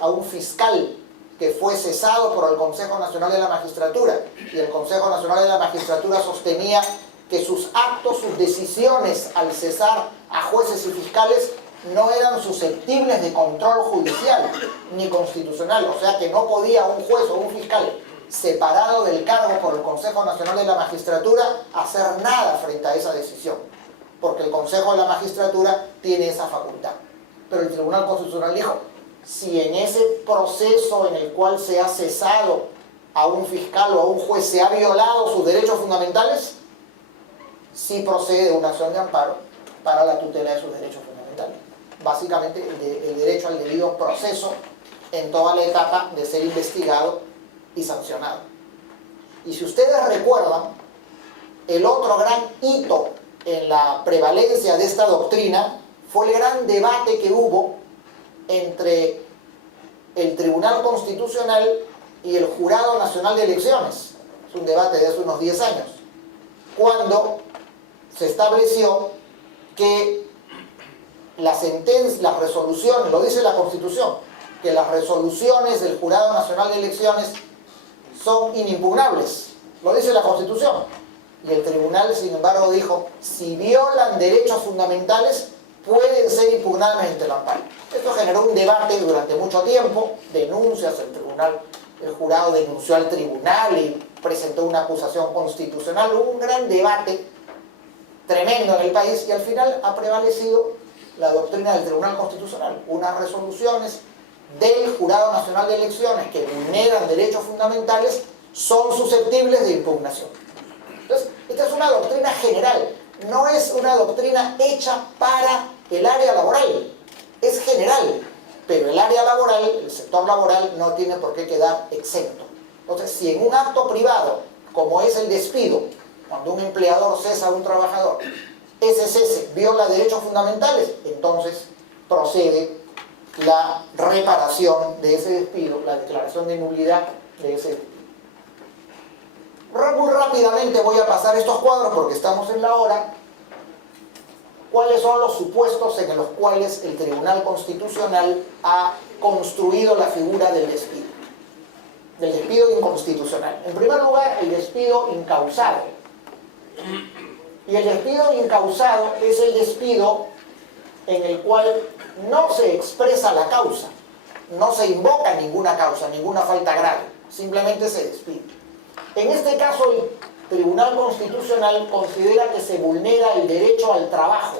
a un fiscal que fue cesado por el Consejo Nacional de la Magistratura, y el Consejo Nacional de la Magistratura sostenía que sus actos, sus decisiones al cesar a jueces y fiscales no eran susceptibles de control judicial ni constitucional, o sea que no podía un juez o un fiscal separado del cargo por el Consejo Nacional de la Magistratura hacer nada frente a esa decisión, porque el Consejo de la Magistratura tiene esa facultad. Pero el Tribunal Constitucional dijo, si en ese proceso en el cual se ha cesado a un fiscal o a un juez se ha violado sus derechos fundamentales, sí procede una acción de amparo para la tutela de sus derechos fundamentales. Básicamente el derecho al debido proceso en toda la etapa de ser investigado y sancionado. Y si ustedes recuerdan, el otro gran hito en la prevalencia de esta doctrina fue el gran debate que hubo entre el Tribunal Constitucional y el Jurado Nacional de Elecciones. Es un debate de hace unos 10 años, cuando se estableció que las resoluciones, lo dice la Constitución, que las resoluciones del Jurado Nacional de Elecciones son inimpugnables, lo dice la Constitución. Y el tribunal, sin embargo, dijo, si violan derechos fundamentales, pueden ser impugnadas mediante el amparo. Esto generó un debate durante mucho tiempo, denuncias, el jurado denunció al tribunal y presentó una acusación constitucional. Hubo un gran debate tremendo en el país y al final ha prevalecido la doctrina del Tribunal Constitucional. Unas resoluciones del Jurado Nacional de Elecciones que vulneran derechos fundamentales son susceptibles de impugnación. Entonces, esta es una doctrina general, no es una doctrina hecha para el área laboral, es general, pero el área laboral, el sector laboral, no tiene por qué quedar exento. Entonces, si en un acto privado, como es el despido, cuando un empleador cesa a un trabajador, ese cese viola derechos fundamentales, entonces procede la reparación de ese despido, la declaración de nulidad de ese despido. Muy rápidamente voy a pasar estos cuadros porque estamos en la hora. ¿Cuáles son los supuestos en los cuales el Tribunal Constitucional ha construido la figura del despido inconstitucional? En primer lugar, el despido incausado. Y el despido incausado es el despido en el cual no se expresa la causa, no se invoca ninguna causa, ninguna falta grave, simplemente se despide. En este caso, el Tribunal Constitucional considera que se vulnera el derecho al trabajo.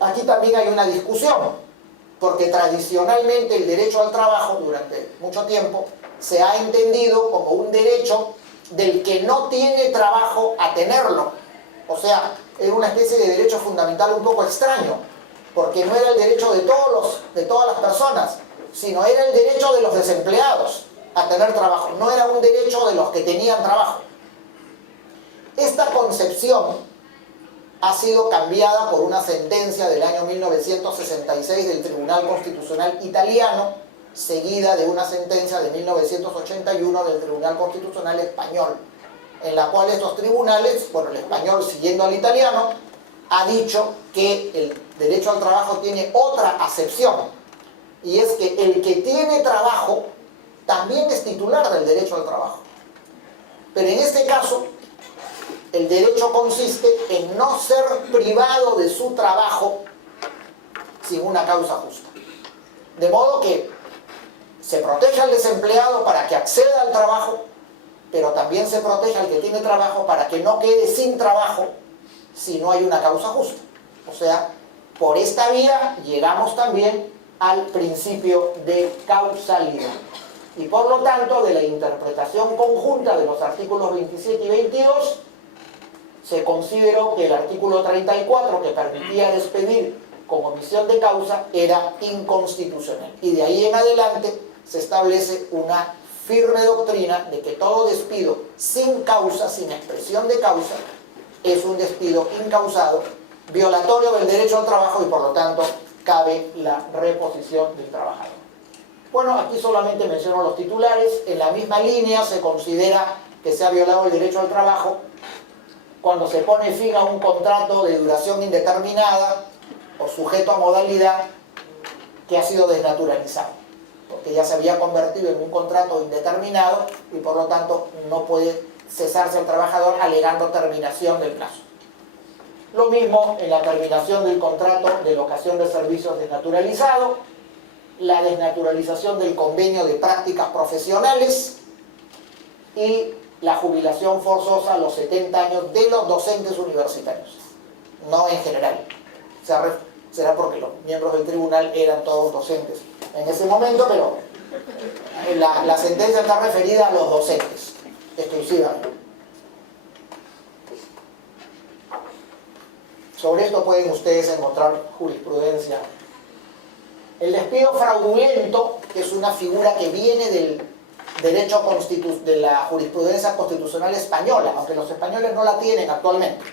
Aquí también hay una discusión, porque tradicionalmente el derecho al trabajo, durante mucho tiempo, se ha entendido como un derecho del que no tiene trabajo a tenerlo. O sea, era una especie de derecho fundamental un poco extraño, porque no era el derecho de todas las personas, sino era el derecho de los desempleados a tener trabajo, no era un derecho de los que tenían trabajo. Esta concepción ha sido cambiada por una sentencia del año 1966 del Tribunal Constitucional italiano, seguida de una sentencia de 1981 del Tribunal Constitucional español, en la cual estos tribunales, bueno, el español siguiendo al italiano, ha dicho que el derecho al trabajo tiene otra acepción, y es que el que tiene trabajo también es titular del derecho al trabajo. Pero en este caso, el derecho consiste en no ser privado de su trabajo sin una causa justa. De modo que se protege al desempleado para que acceda al trabajo, pero también se protege al que tiene trabajo para que no quede sin trabajo si no hay una causa justa. O sea, por esta vía llegamos también al principio de causalidad. Y por lo tanto, de la interpretación conjunta de los artículos 27 y 22, se consideró que el artículo 34, que permitía despedir con omisión de causa, era inconstitucional. Y de ahí en adelante se establece una firme doctrina de que todo despido sin causa, sin expresión de causa, es un despido incausado, violatorio del derecho al trabajo y por lo tanto cabe la reposición del trabajador. Bueno, aquí solamente menciono los titulares. En la misma línea se considera que se ha violado el derecho al trabajo cuando se pone fin a un contrato de duración indeterminada o sujeto a modalidad que ha sido desnaturalizado, porque ya se había convertido en un contrato indeterminado y por lo tanto no puede cesarse el trabajador alegando terminación del plazo. Lo mismo en la terminación del contrato de locación de servicios desnaturalizado, la desnaturalización del convenio de prácticas profesionales y la jubilación forzosa a los 70 años de los docentes universitarios, no en general. Será porque los miembros del tribunal eran todos docentes en ese momento, pero la sentencia está referida a los docentes exclusivamente. Sobre esto pueden ustedes encontrar jurisprudencia. El despido fraudulento, que es una figura que viene del derecho de la jurisprudencia constitucional española, aunque los españoles no la tienen actualmente,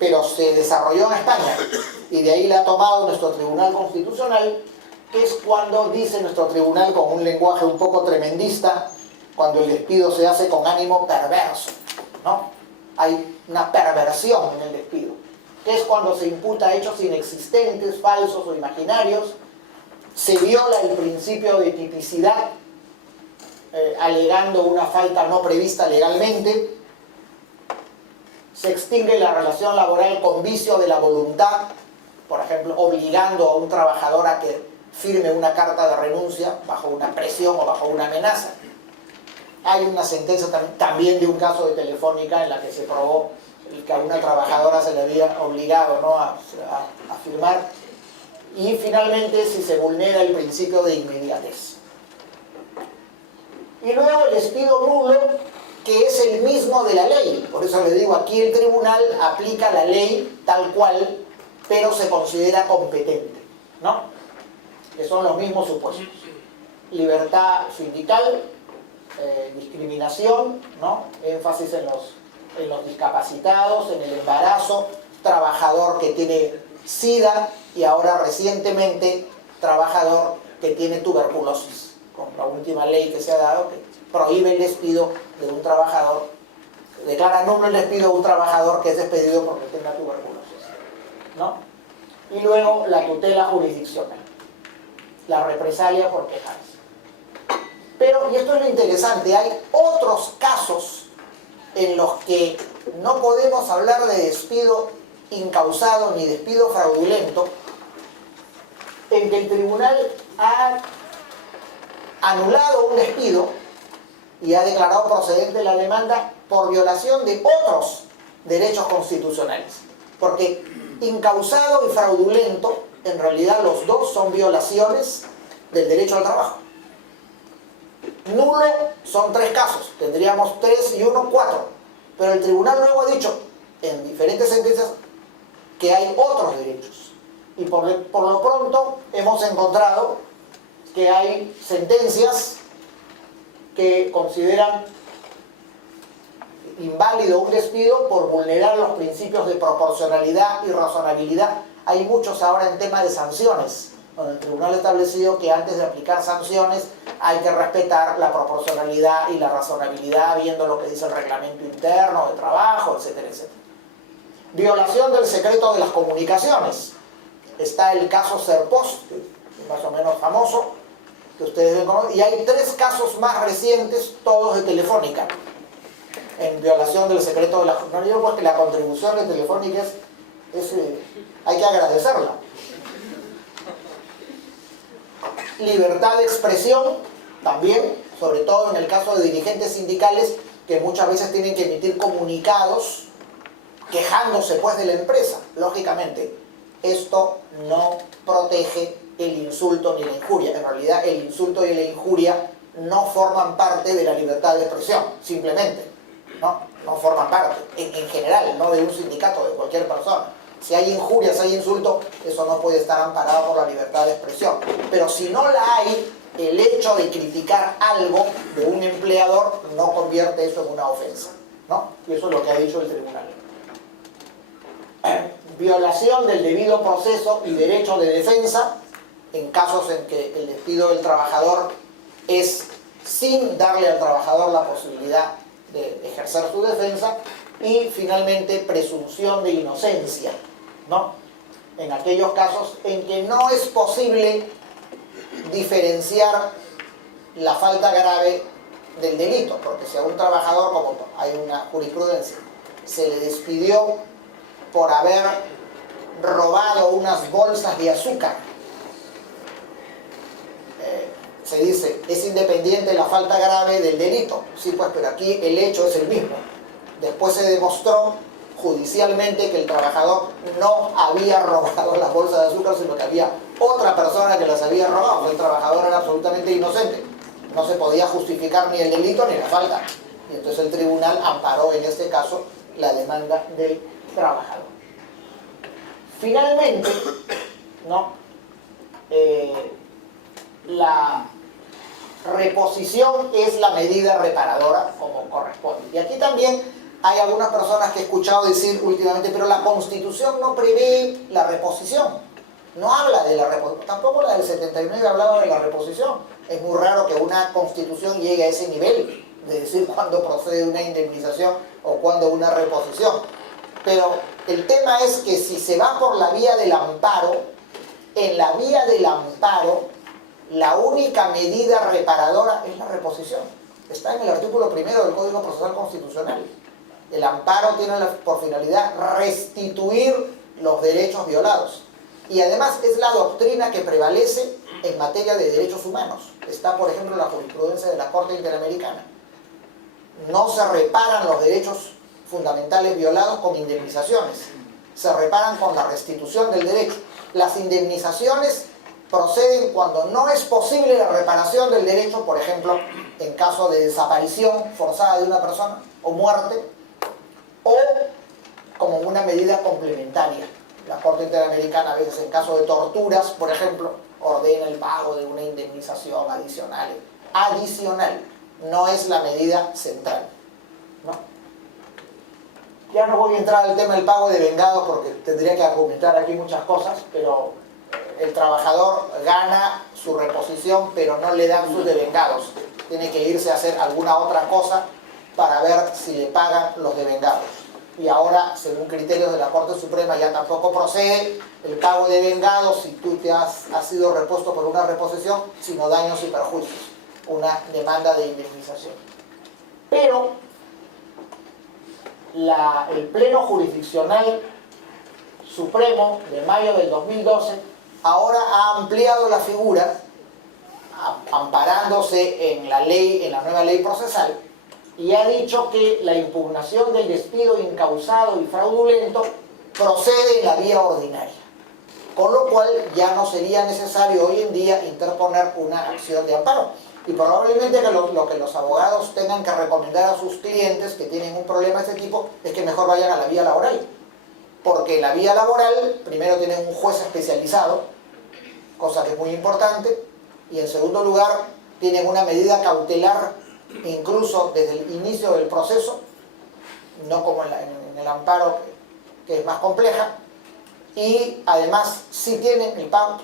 pero se desarrolló en España y de ahí la ha tomado nuestro Tribunal Constitucional, que es cuando dice nuestro tribunal con un lenguaje un poco tremendista, cuando el despido se hace con ánimo perverso, ¿no? Hay una perversión en el despido, que es cuando se imputa hechos inexistentes, falsos o imaginarios, se viola el principio de tipicidad, alegando una falta no prevista legalmente, se extingue la relación laboral con vicio de la voluntad, por ejemplo, obligando a un trabajador a que firme una carta de renuncia bajo una presión o bajo una amenaza. Hay una sentencia también de un caso de Telefónica en la que se probó que a una trabajadora se le había obligado, ¿no?, a firmar. Y finalmente, si se vulnera el principio de inmediatez. Y luego el despido nulo, que es el mismo de la ley. Por eso le digo, aquí el tribunal aplica la ley tal cual, pero se considera competente, ¿no? Que son los mismos supuestos. Libertad sindical, discriminación, ¿no? Énfasis en los discapacitados, en el embarazo, trabajador que tiene SIDA y ahora recientemente trabajador que tiene tuberculosis, con la última ley que se ha dado que prohíbe el despido de un trabajador, declara nulo el despido de un trabajador que es despedido porque tenga tuberculosis, ¿no? Y luego la tutela jurisdiccional, la represalia por quejarse. Pero, y esto es lo interesante, hay otros casos en los que no podemos hablar de despido incausado ni despido fraudulento, en que el tribunal ha anulado un despido y ha declarado procedente la demanda por violación de otros derechos constitucionales. Porque incausado y fraudulento, en realidad los dos son violaciones del derecho al trabajo. Nulo son 3 casos, tendríamos 3 y 1, 4. Pero el tribunal luego ha dicho, en diferentes sentencias, que hay otros derechos. Y por lo pronto hemos encontrado que hay sentencias que consideran inválido un despido por vulnerar los principios de proporcionalidad y razonabilidad. Hay muchos ahora en tema de sanciones, donde el tribunal ha establecido que antes de aplicar sanciones hay que respetar la proporcionalidad y la razonabilidad, viendo lo que dice el reglamento interno de trabajo, etcétera, etcétera. Violación del secreto de las comunicaciones. Está el caso Serpost, que es más o menos famoso, que ustedes ven, y hay 3 casos más recientes, todos de Telefónica, en violación del secreto de la... No digo pues que la contribución de Telefónica hay que agradecerla. Libertad de expresión, también, sobre todo en el caso de dirigentes sindicales que muchas veces tienen que emitir comunicados quejándose pues de la empresa. Lógicamente, esto no protege el insulto ni la injuria. En realidad, el insulto y la injuria no forman parte de la libertad de expresión, simplemente. No forman parte, en general, no de un sindicato, de cualquier persona. Si hay injuria, si hay insulto, eso no puede estar amparado por la libertad de expresión. Pero si no la hay, el hecho de criticar algo de un empleador no convierte eso en una ofensa, ¿no? Y eso es lo que ha dicho el tribunal. Violación del debido proceso y derecho de defensa en casos en que el despido del trabajador es sin darle al trabajador la posibilidad de ejercer su defensa. Y finalmente presunción de inocencia, ¿no? En aquellos casos en que no es posible diferenciar la falta grave del delito, porque si a un trabajador, como hay una jurisprudencia, se le despidió por haber robado unas bolsas de azúcar, se dice, es independiente la falta grave del delito. Sí, pues, pero aquí el hecho es el mismo. Después se demostró judicialmente que el trabajador no había robado las bolsas de azúcar, sino que había otra persona que las había robado. El trabajador era absolutamente inocente. No se podía justificar ni el delito ni la falta. Y entonces el tribunal amparó en este caso la demanda del trabajador. Finalmente, ¿no? La reposición es la medida reparadora como corresponde. Y aquí también hay algunas personas que he escuchado decir últimamente, pero la Constitución no prevé la reposición. No habla de la reposición, tampoco la del 79 hablaba de la reposición. Es muy raro que una Constitución llegue a ese nivel de decir cuándo procede una indemnización o cuándo una reposición. Pero el tema es que si se va por la vía del amparo, en la vía del amparo, la única medida reparadora es la reposición. Está en el artículo 1 del Código Procesal Constitucional. El amparo tiene por finalidad restituir los derechos violados. Y además es la doctrina que prevalece en materia de derechos humanos. Está, por ejemplo, la jurisprudencia de la Corte Interamericana. No se reparan los derechos fundamentales violados con indemnizaciones. Se reparan con la restitución del derecho. Las indemnizaciones proceden cuando no es posible la reparación del derecho, por ejemplo, en caso de desaparición forzada de una persona o muerte, o como una medida complementaria. La Corte Interamericana a veces en caso de torturas, por ejemplo, ordena el pago de una indemnización adicional. Adicional, no es la medida central, ¿no? Ya no voy a entrar al tema del pago de vengados porque tendría que argumentar aquí muchas cosas, pero el trabajador gana su reposición, pero no le dan sus devengados. Tiene que irse a hacer alguna otra cosa para ver si le pagan los devengados. Y ahora, según criterios de la Corte Suprema, ya tampoco procede el pago de vengados si tú has sido repuesto por una reposición, sino daños y perjuicios, una demanda de indemnización. Pero el Pleno Jurisdiccional Supremo de mayo del 2012 ahora ha ampliado la figura, amparándose en la ley, en la nueva ley procesal, y ha dicho que la impugnación del despido incausado y fraudulento procede en la vía ordinaria, con lo cual ya no sería necesario hoy en día interponer una acción de amparo. Y probablemente que lo que los abogados tengan que recomendar a sus clientes que tienen un problema de este tipo es que mejor vayan a la vía laboral, porque en la vía laboral primero tienen un juez especializado, cosa que es muy importante, y en segundo lugar tienen una medida cautelar incluso desde el inicio del proceso, no como en el amparo, que es más compleja, y además sí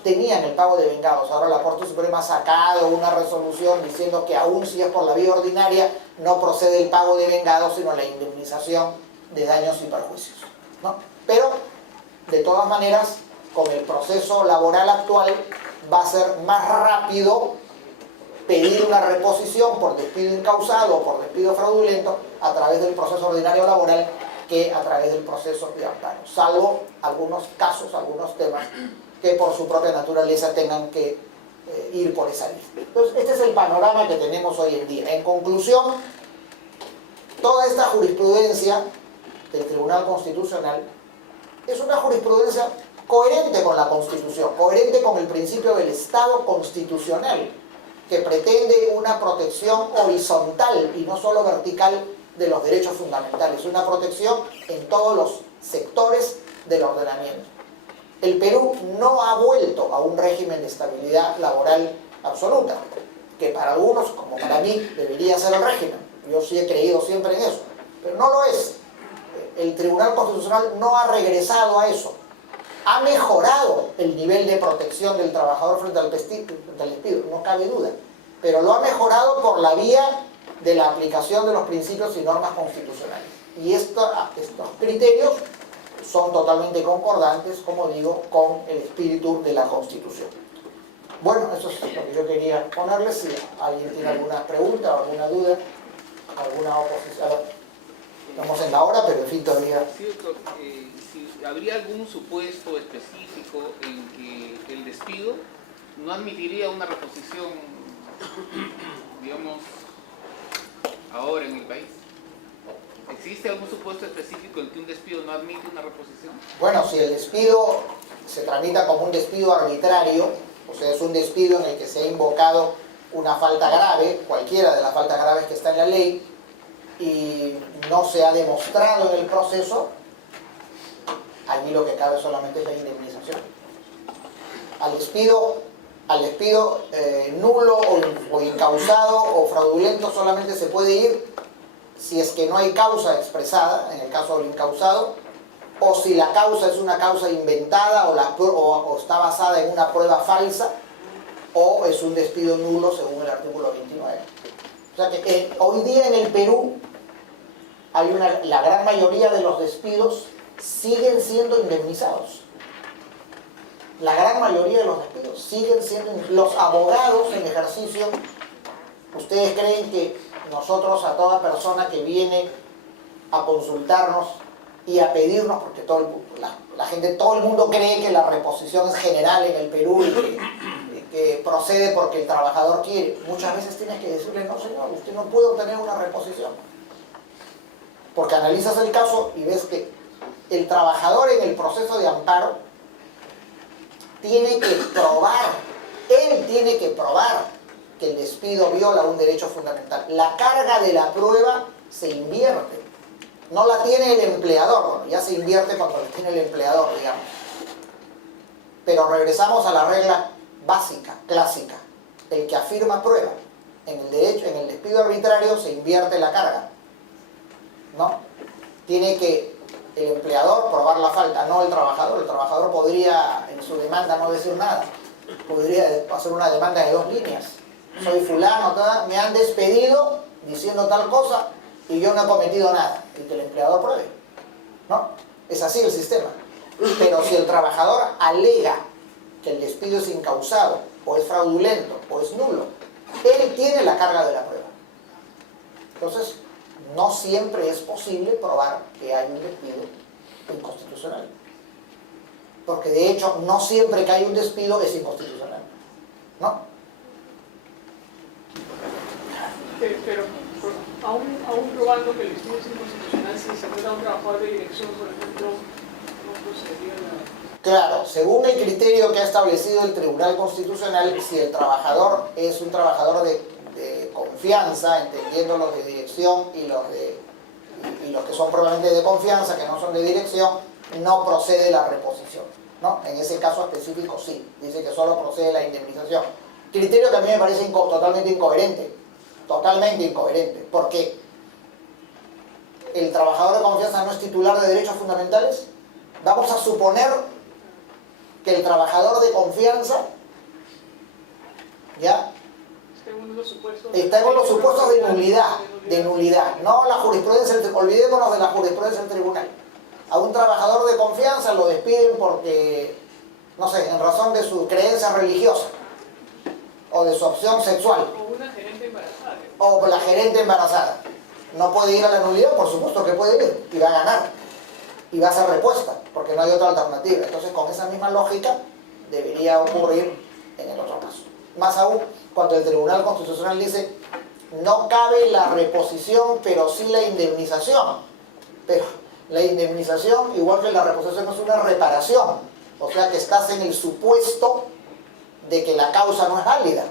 tenían el pago de vengados. Ahora la Corte Suprema ha sacado una resolución diciendo que aún si es por la vía ordinaria no procede el pago de vengados, sino la indemnización de daños y perjuicios, ¿no? Pero de todas maneras, con el proceso laboral actual va a ser más rápido pedir una reposición por despido incausado o por despido fraudulento a través del proceso ordinario laboral que a través del proceso de amparo, salvo algunos casos, algunos temas que por su propia naturaleza tengan que ir por esa lista. Entonces, este es el panorama que tenemos hoy en día. En conclusión, toda esta jurisprudencia del Tribunal Constitucional es una jurisprudencia coherente con la Constitución, coherente con el principio del Estado constitucional, que pretende una protección horizontal y no solo vertical de los derechos fundamentales, una protección en todos los sectores del ordenamiento. El Perú no ha vuelto a un régimen de estabilidad laboral absoluta, que para algunos, como para mí, debería ser el régimen. Yo sí he creído siempre en eso, pero no lo es. El Tribunal Constitucional no ha regresado a eso. Ha mejorado el nivel de protección del trabajador frente al despido, no cabe duda, pero lo ha mejorado por la vía de la aplicación de los principios y normas constitucionales. Y estos criterios son totalmente concordantes, como digo, con el espíritu de la Constitución. Bueno, eso es lo que yo quería ponerles. Si alguien tiene alguna pregunta o alguna duda, alguna oposición. Estamos en la hora, pero en fin, todavía... Sí, doctor, si habría algún supuesto específico en que el despido no admitiría una reposición, digamos, ahora en el país. ¿Existe algún supuesto específico en que un despido no admite una reposición? Bueno, si el despido se tramita como un despido arbitrario, o sea, es un despido en el que se ha invocado una falta grave, cualquiera de las faltas graves que está en la ley, y no se ha demostrado en el proceso, allí lo que cabe solamente es la indemnización. Al despido nulo o incausado o fraudulento solamente se puede ir si es que no hay causa expresada, en el caso del incausado, o si la causa es una causa inventada o está basada en una prueba falsa, o es un despido nulo según el artículo 29. O sea que hoy día en el Perú la gran mayoría de los despidos siguen siendo indemnizados. La gran mayoría de los despidos siguen siendo... Los abogados en ejercicio, ¿ustedes creen que nosotros a toda persona que viene a consultarnos y a pedirnos, porque todo el mundo cree que la reposición es general en el Perú y que procede porque el trabajador quiere? Muchas veces tienes que decirle, no señor, usted no puede obtener una reposición. Porque analizas el caso y ves que el trabajador en el proceso de amparo tiene que probar, él tiene que probar que el despido viola un derecho fundamental. La carga de la prueba se invierte. No la tiene el empleador, bueno, ya se invierte cuando la tiene el empleador, digamos. Pero regresamos a la regla básica, clásica. El que afirma prueba. En el despido arbitrario se invierte la carga, ¿no? Tiene que el empleador probar la falta, no el trabajador. El trabajador podría en su demanda no decir nada. Podría hacer una demanda de 2 líneas. Soy fulano, me han despedido diciendo tal cosa y yo no he cometido nada. Y que el empleador pruebe, ¿no? Es así el sistema. Pero si el trabajador alega que el despido es incausado, o es fraudulento, o es nulo, él tiene la carga de la prueba. Entonces, no siempre es posible probar que hay un despido inconstitucional. Porque de hecho, no siempre que hay un despido es inconstitucional, ¿no? Pero aún probando que el despido es inconstitucional, si se trata de un trabajador de dirección, por ejemplo, no procedería la... Claro, según el criterio que ha establecido el Tribunal Constitucional, si el trabajador es un trabajador de confianza, entendiendo los de dirección y los que son probablemente de confianza, que no son de dirección, no procede la reposición, ¿no? En ese caso específico sí, dice que solo procede la indemnización. Criterio que a mí me parece totalmente incoherente, porque el trabajador de confianza no es titular de derechos fundamentales. Vamos a suponer que el trabajador de confianza ya está en los supuestos de nulidad, no la jurisprudencia, olvidémonos de la jurisprudencia del tribunal. A un trabajador de confianza lo despiden porque, no sé, en razón de su creencia religiosa o de su opción sexual. O una gerente embarazada. O la gerente embarazada. ¿No puede ir a la nulidad? Por supuesto que puede ir y va a ganar. Y va a ser repuesta, porque no hay otra alternativa. Entonces, con esa misma lógica, debería ocurrir en el otro caso. Más aún, cuando el Tribunal Constitucional dice, no cabe la reposición, pero sí la indemnización. Pero la indemnización, igual que la reposición, es una reparación. O sea que estás en el supuesto de que la causa no es válida.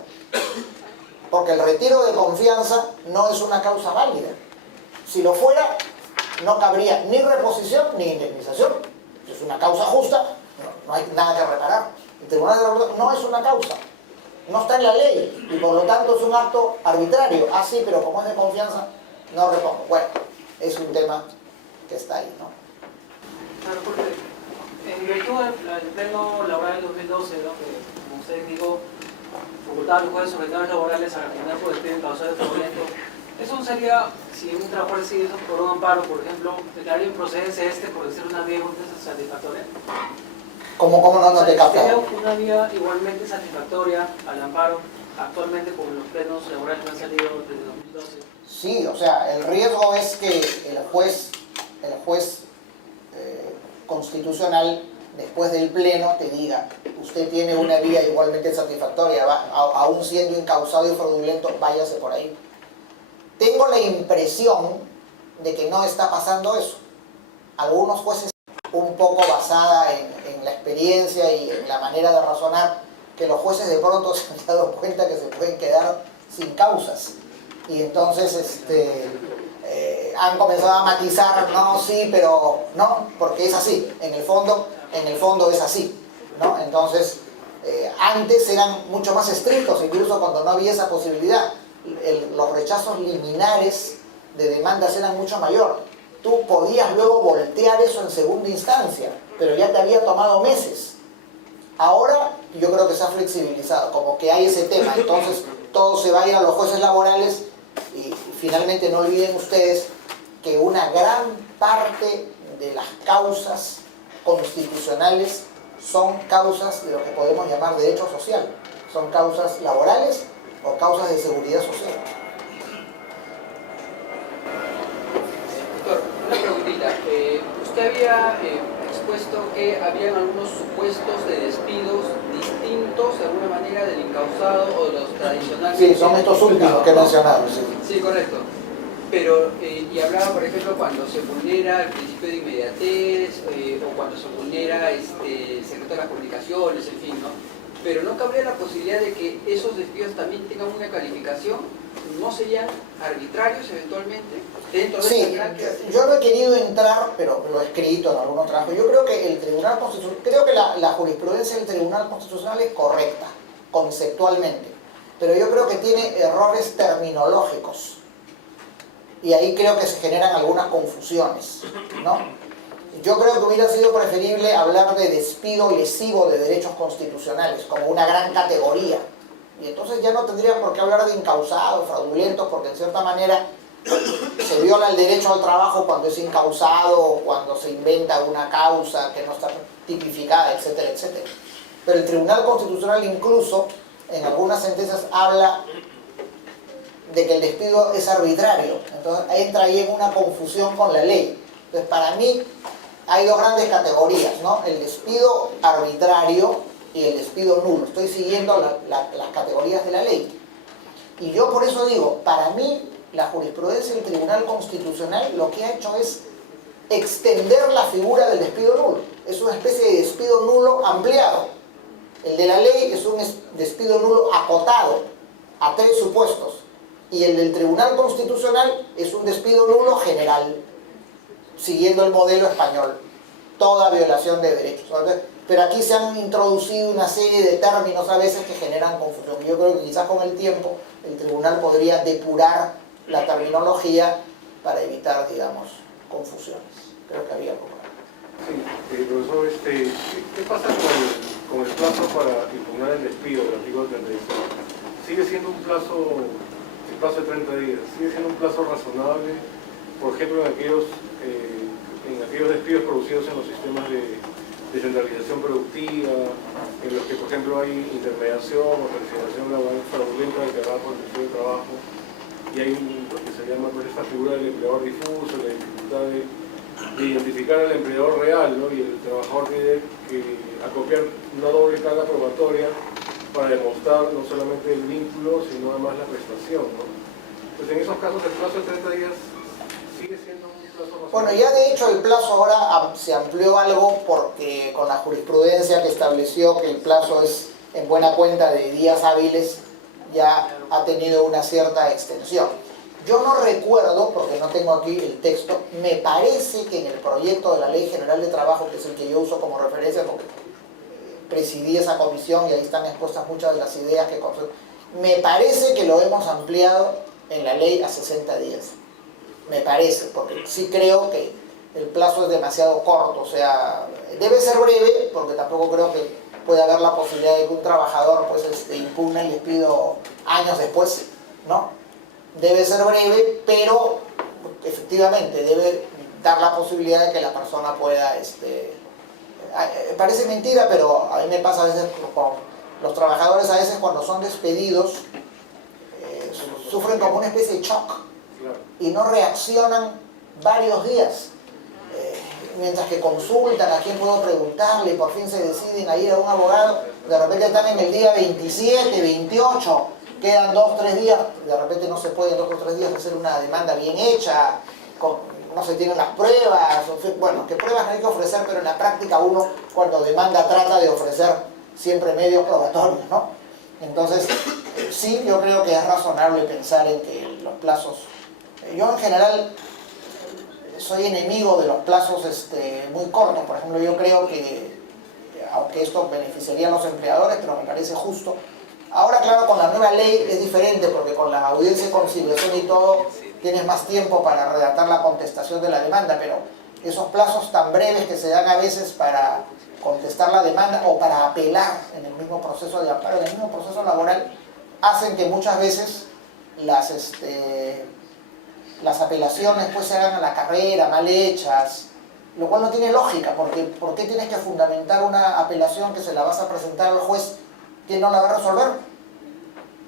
Porque el retiro de confianza no es una causa válida. Si lo fuera, no cabría ni reposición ni indemnización. Es una causa justa, no hay nada que reparar. El Tribunal de Reposición no es una causa, no está en la ley y por lo tanto es un acto arbitrario. Ah, sí, pero como es de confianza, no repongo. Bueno, es un tema que está ahí, ¿no? Claro, porque en virtud del pleno laboral del 2012, ¿no? Que, como usted dijo, facultaba a los jueces ordinarios laborales a reaccionar por despido en causa de fraudulento. Eso no sería, si un trabajador recibe eso por un amparo, por ejemplo, declarar improcedencia por decir una vía igualmente satisfactoria. ¿Cómo no te captas? ¿Sería una vía igualmente satisfactoria al amparo actualmente con los plenos laborales que han salido desde 2012? Sí, o sea, el riesgo es que el juez constitucional, después del pleno, te diga, usted tiene una vía igualmente satisfactoria, aún siendo incausado y fraudulento, váyase por ahí. Tengo la impresión de que no está pasando eso. Algunos jueces, un poco basada en la experiencia y en la manera de razonar, que los jueces de pronto se han dado cuenta que se pueden quedar sin causas. Y entonces han comenzado a matizar, no, sí, pero no, porque es así, en el fondo es así, ¿no? Entonces, antes eran mucho más estrictos, incluso cuando no había esa posibilidad. Los rechazos liminares de demandas eran mucho mayor. Tú podías luego voltear eso en segunda instancia, pero ya te había tomado meses. Ahora yo creo que se ha flexibilizado, como que hay ese tema, entonces todo se va a ir a los jueces laborales y finalmente no olviden ustedes que una gran parte de las causas constitucionales son causas de lo que podemos llamar derecho social, son causas laborales o causas de seguridad social. Doctor, una preguntita. Usted había expuesto que habían algunos supuestos de despidos distintos de alguna manera del incausado o de los tradicionales. Sí, son estos últimos que he mencionado. Sí, sí, correcto. Pero, y hablaba, por ejemplo, cuando se vulnera el principio de inmediatez o cuando se vulnera el secreto de las comunicaciones, en fin, ¿no? Pero ¿no cabría la posibilidad de que esos despidos también tengan una calificación? ¿No serían arbitrarios eventualmente? Dentro de sí, yo no he querido entrar, pero lo he escrito en algunos trabajos. Yo creo que el Tribunal Constitucional, creo que la jurisprudencia del Tribunal Constitucional es correcta, conceptualmente, pero yo creo que tiene errores terminológicos. Y ahí creo que se generan algunas confusiones, ¿no? Yo creo que hubiera sido preferible hablar de despido lesivo de derechos constitucionales como una gran categoría. Y entonces ya no tendría por qué hablar de incausados, fraudulentos, porque en cierta manera se viola el derecho al trabajo cuando es incausado o cuando se inventa una causa que no está tipificada, etcétera, etcétera. Pero el Tribunal Constitucional incluso en algunas sentencias habla de que el despido es arbitrario. Entonces entra ahí en una confusión con la ley. Entonces para mí hay dos grandes categorías, ¿no? El despido arbitrario y el despido nulo. Estoy siguiendo las categorías de la ley. Y yo por eso digo, para mí la jurisprudencia del Tribunal Constitucional lo que ha hecho es extender la figura del despido nulo. Es una especie de despido nulo ampliado. El de la ley es un despido nulo acotado a 3 supuestos. Y el del Tribunal Constitucional es un despido nulo general, siguiendo el modelo español. Toda violación de derechos. Pero aquí se han introducido una serie de términos a veces que generan confusión. Yo creo que quizás con el tiempo el tribunal podría depurar la terminología para evitar, digamos, confusiones. Creo que había algo más. Sí, profesor, ¿qué pasa con el plazo para impugnar el despido del artículo 36? ¿Sigue siendo un plazo, el plazo de 30 días, sigue siendo un plazo razonable, por ejemplo, en aquellos despidos producidos en los sistemas de descentralización productiva, en los que, por ejemplo, hay intermediación o tercerización laboral fraudulenta declarada por el Ministerio de Trabajo, y hay lo que se llama esta figura del empleador difuso, la dificultad de identificar al empleador real, ¿no? Y el trabajador tiene que acopiar una doble carga probatoria para demostrar no solamente el vínculo, sino además la prestación, ¿no? Pues en esos casos el plazo de 30 días sigue siendo un plazo razonable. Bueno, ya de hecho el plazo ahora se amplió algo porque con la jurisprudencia que estableció que el plazo es en buena cuenta de días hábiles, ya ha tenido una cierta extensión. Yo no recuerdo, porque no tengo aquí el texto, me parece que en el proyecto de la Ley General de Trabajo, que es el que yo uso como referencia, porque presidí esa comisión y ahí están expuestas muchas de las ideas que... Me parece que lo hemos ampliado en la ley a 60 días. Me parece, porque sí creo que el plazo es demasiado corto, o sea, debe ser breve, porque tampoco creo que pueda haber la posibilidad de que un trabajador pues impugna el despido años después, ¿no? Debe ser breve, pero efectivamente debe dar la posibilidad de que la persona pueda, parece mentira, pero a mí me pasa a veces con los trabajadores, a veces cuando son despedidos, sufren como una especie de shock y no reaccionan varios días. Mientras que consultan a quién puedo preguntarle y por fin se deciden a ir a un abogado, de repente están en el día 27, 28, quedan 2 o 3 días, de repente no se puede en 2 o 3 días hacer una demanda bien hecha, no se tienen las pruebas, bueno, que pruebas no hay que ofrecer, pero en la práctica uno cuando demanda trata de ofrecer siempre medios probatorios, ¿no? Entonces, sí, yo creo que es razonable pensar en que los plazos... Yo en general soy enemigo de los plazos muy cortos. Por ejemplo, yo creo que, aunque esto beneficiaría a los empleadores, pero me parece justo. Ahora, claro, con la nueva ley es diferente, porque con la audiencia de conciliación y todo, tienes más tiempo para redactar la contestación de la demanda, pero esos plazos tan breves que se dan a veces para contestar la demanda o para apelar en el mismo proceso de amparo, en el mismo proceso laboral, hacen que muchas veces las apelaciones pues se hagan a la carrera, mal hechas, lo cual no tiene lógica, porque ¿por qué tienes que fundamentar una apelación que se la vas a presentar al juez que no la va a resolver?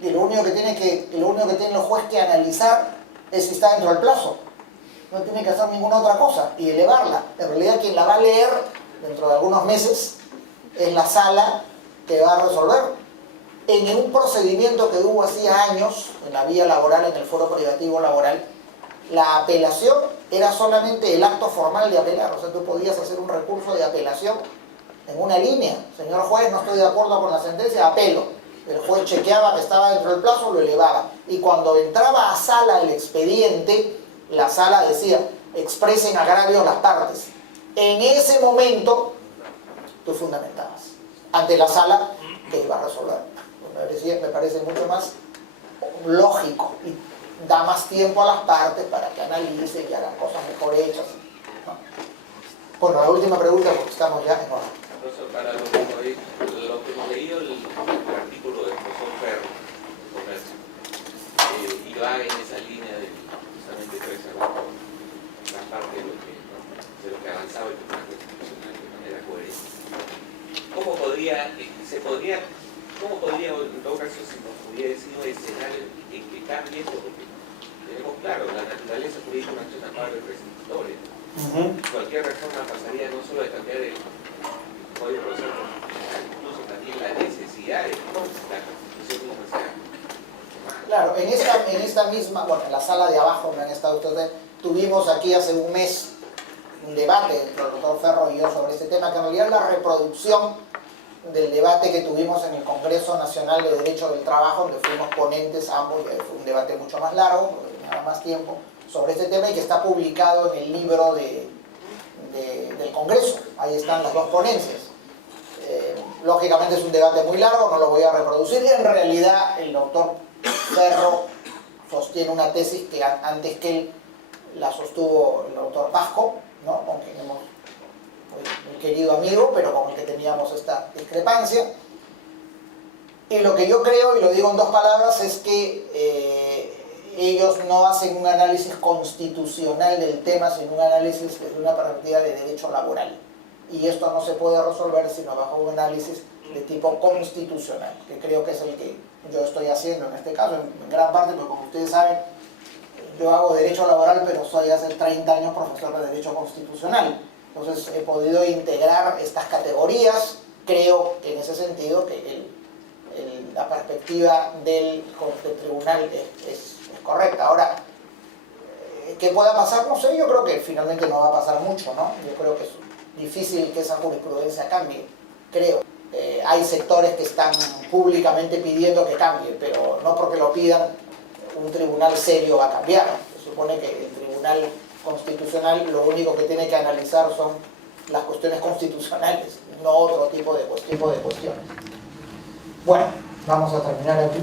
Y lo único que tiene el juez que analizar es si está dentro del plazo. No tiene que hacer ninguna otra cosa y elevarla. En realidad quien la va a leer dentro de algunos meses es la sala que va a resolver. En un procedimiento que hubo hacía años, en la vía laboral, en el foro privativo laboral, la apelación era solamente el acto formal de apelar. O sea, tú podías hacer un recurso de apelación en una línea. Señor juez, no estoy de acuerdo con la sentencia, apelo. El juez chequeaba que estaba dentro del plazo, lo elevaba. Y cuando entraba a sala el expediente, la sala decía, expresen agravios las partes. En ese momento, tú fundamentabas ante la sala que iba a resolver. Me parece mucho más lógico y da más tiempo a las partes para que analicen y hagan cosas mejor hechas, ¿no? Bueno, la última pregunta, porque estamos ya en hora. Profesor, para lo que hemos leído el artículo del profesor Ferro, y va en esa línea de justamente preservar la parte de lo que avanzaba el Tribunal Constitucional de manera coherente. ¿Cómo podría, en todo caso, si nos pudiera decir un escenario en que cambie esto? Porque tenemos claro, la naturaleza jurídica es una acción amparo y restitutoria. Cualquier reforma pasaría no solo de cambiar el Código Procesal Constitucional, incluso también la necesidad de la Constitución como sea. Claro, en esta misma, bueno, en la sala de abajo donde han estado ustedes, tuvimos aquí hace un mes un debate entre el doctor Ferro y yo sobre este tema, que en realidad es la reproducción del debate que tuvimos en el Congreso Nacional de Derecho del Trabajo, donde fuimos ponentes ambos, y fue un debate mucho más largo, porque tenía más tiempo, sobre este tema, y que está publicado en el libro del Congreso. Ahí están las dos ponencias. Lógicamente es un debate muy largo, no lo voy a reproducir, y en realidad el doctor Ferro sostiene una tesis que antes que él la sostuvo el doctor Pasco, ¿no? Con quien hemos, muy querido amigo, pero con el que teníamos esta discrepancia. Y lo que yo creo, y lo digo en 2 palabras, es que ellos no hacen un análisis constitucional del tema, sino un análisis desde una perspectiva de derecho laboral. Y esto no se puede resolver sino bajo un análisis de tipo constitucional, que creo que es el que yo estoy haciendo en este caso, en gran parte, porque como ustedes saben, yo hago derecho laboral, pero soy hace 30 años profesor de derecho constitucional. Entonces he podido integrar estas categorías. Creo que en ese sentido que la perspectiva del tribunal es correcta. Ahora, ¿qué pueda pasar? No sé, yo creo que finalmente no va a pasar mucho, ¿no? Yo creo que es difícil que esa jurisprudencia cambie, creo. Hay sectores que están públicamente pidiendo que cambie, pero no porque lo pidan, un tribunal serio va a cambiar. Se supone que el Tribunal Constitucional lo único que tiene que analizar son las cuestiones constitucionales, no otro tipo de cuestiones. Bueno, vamos a terminar aquí.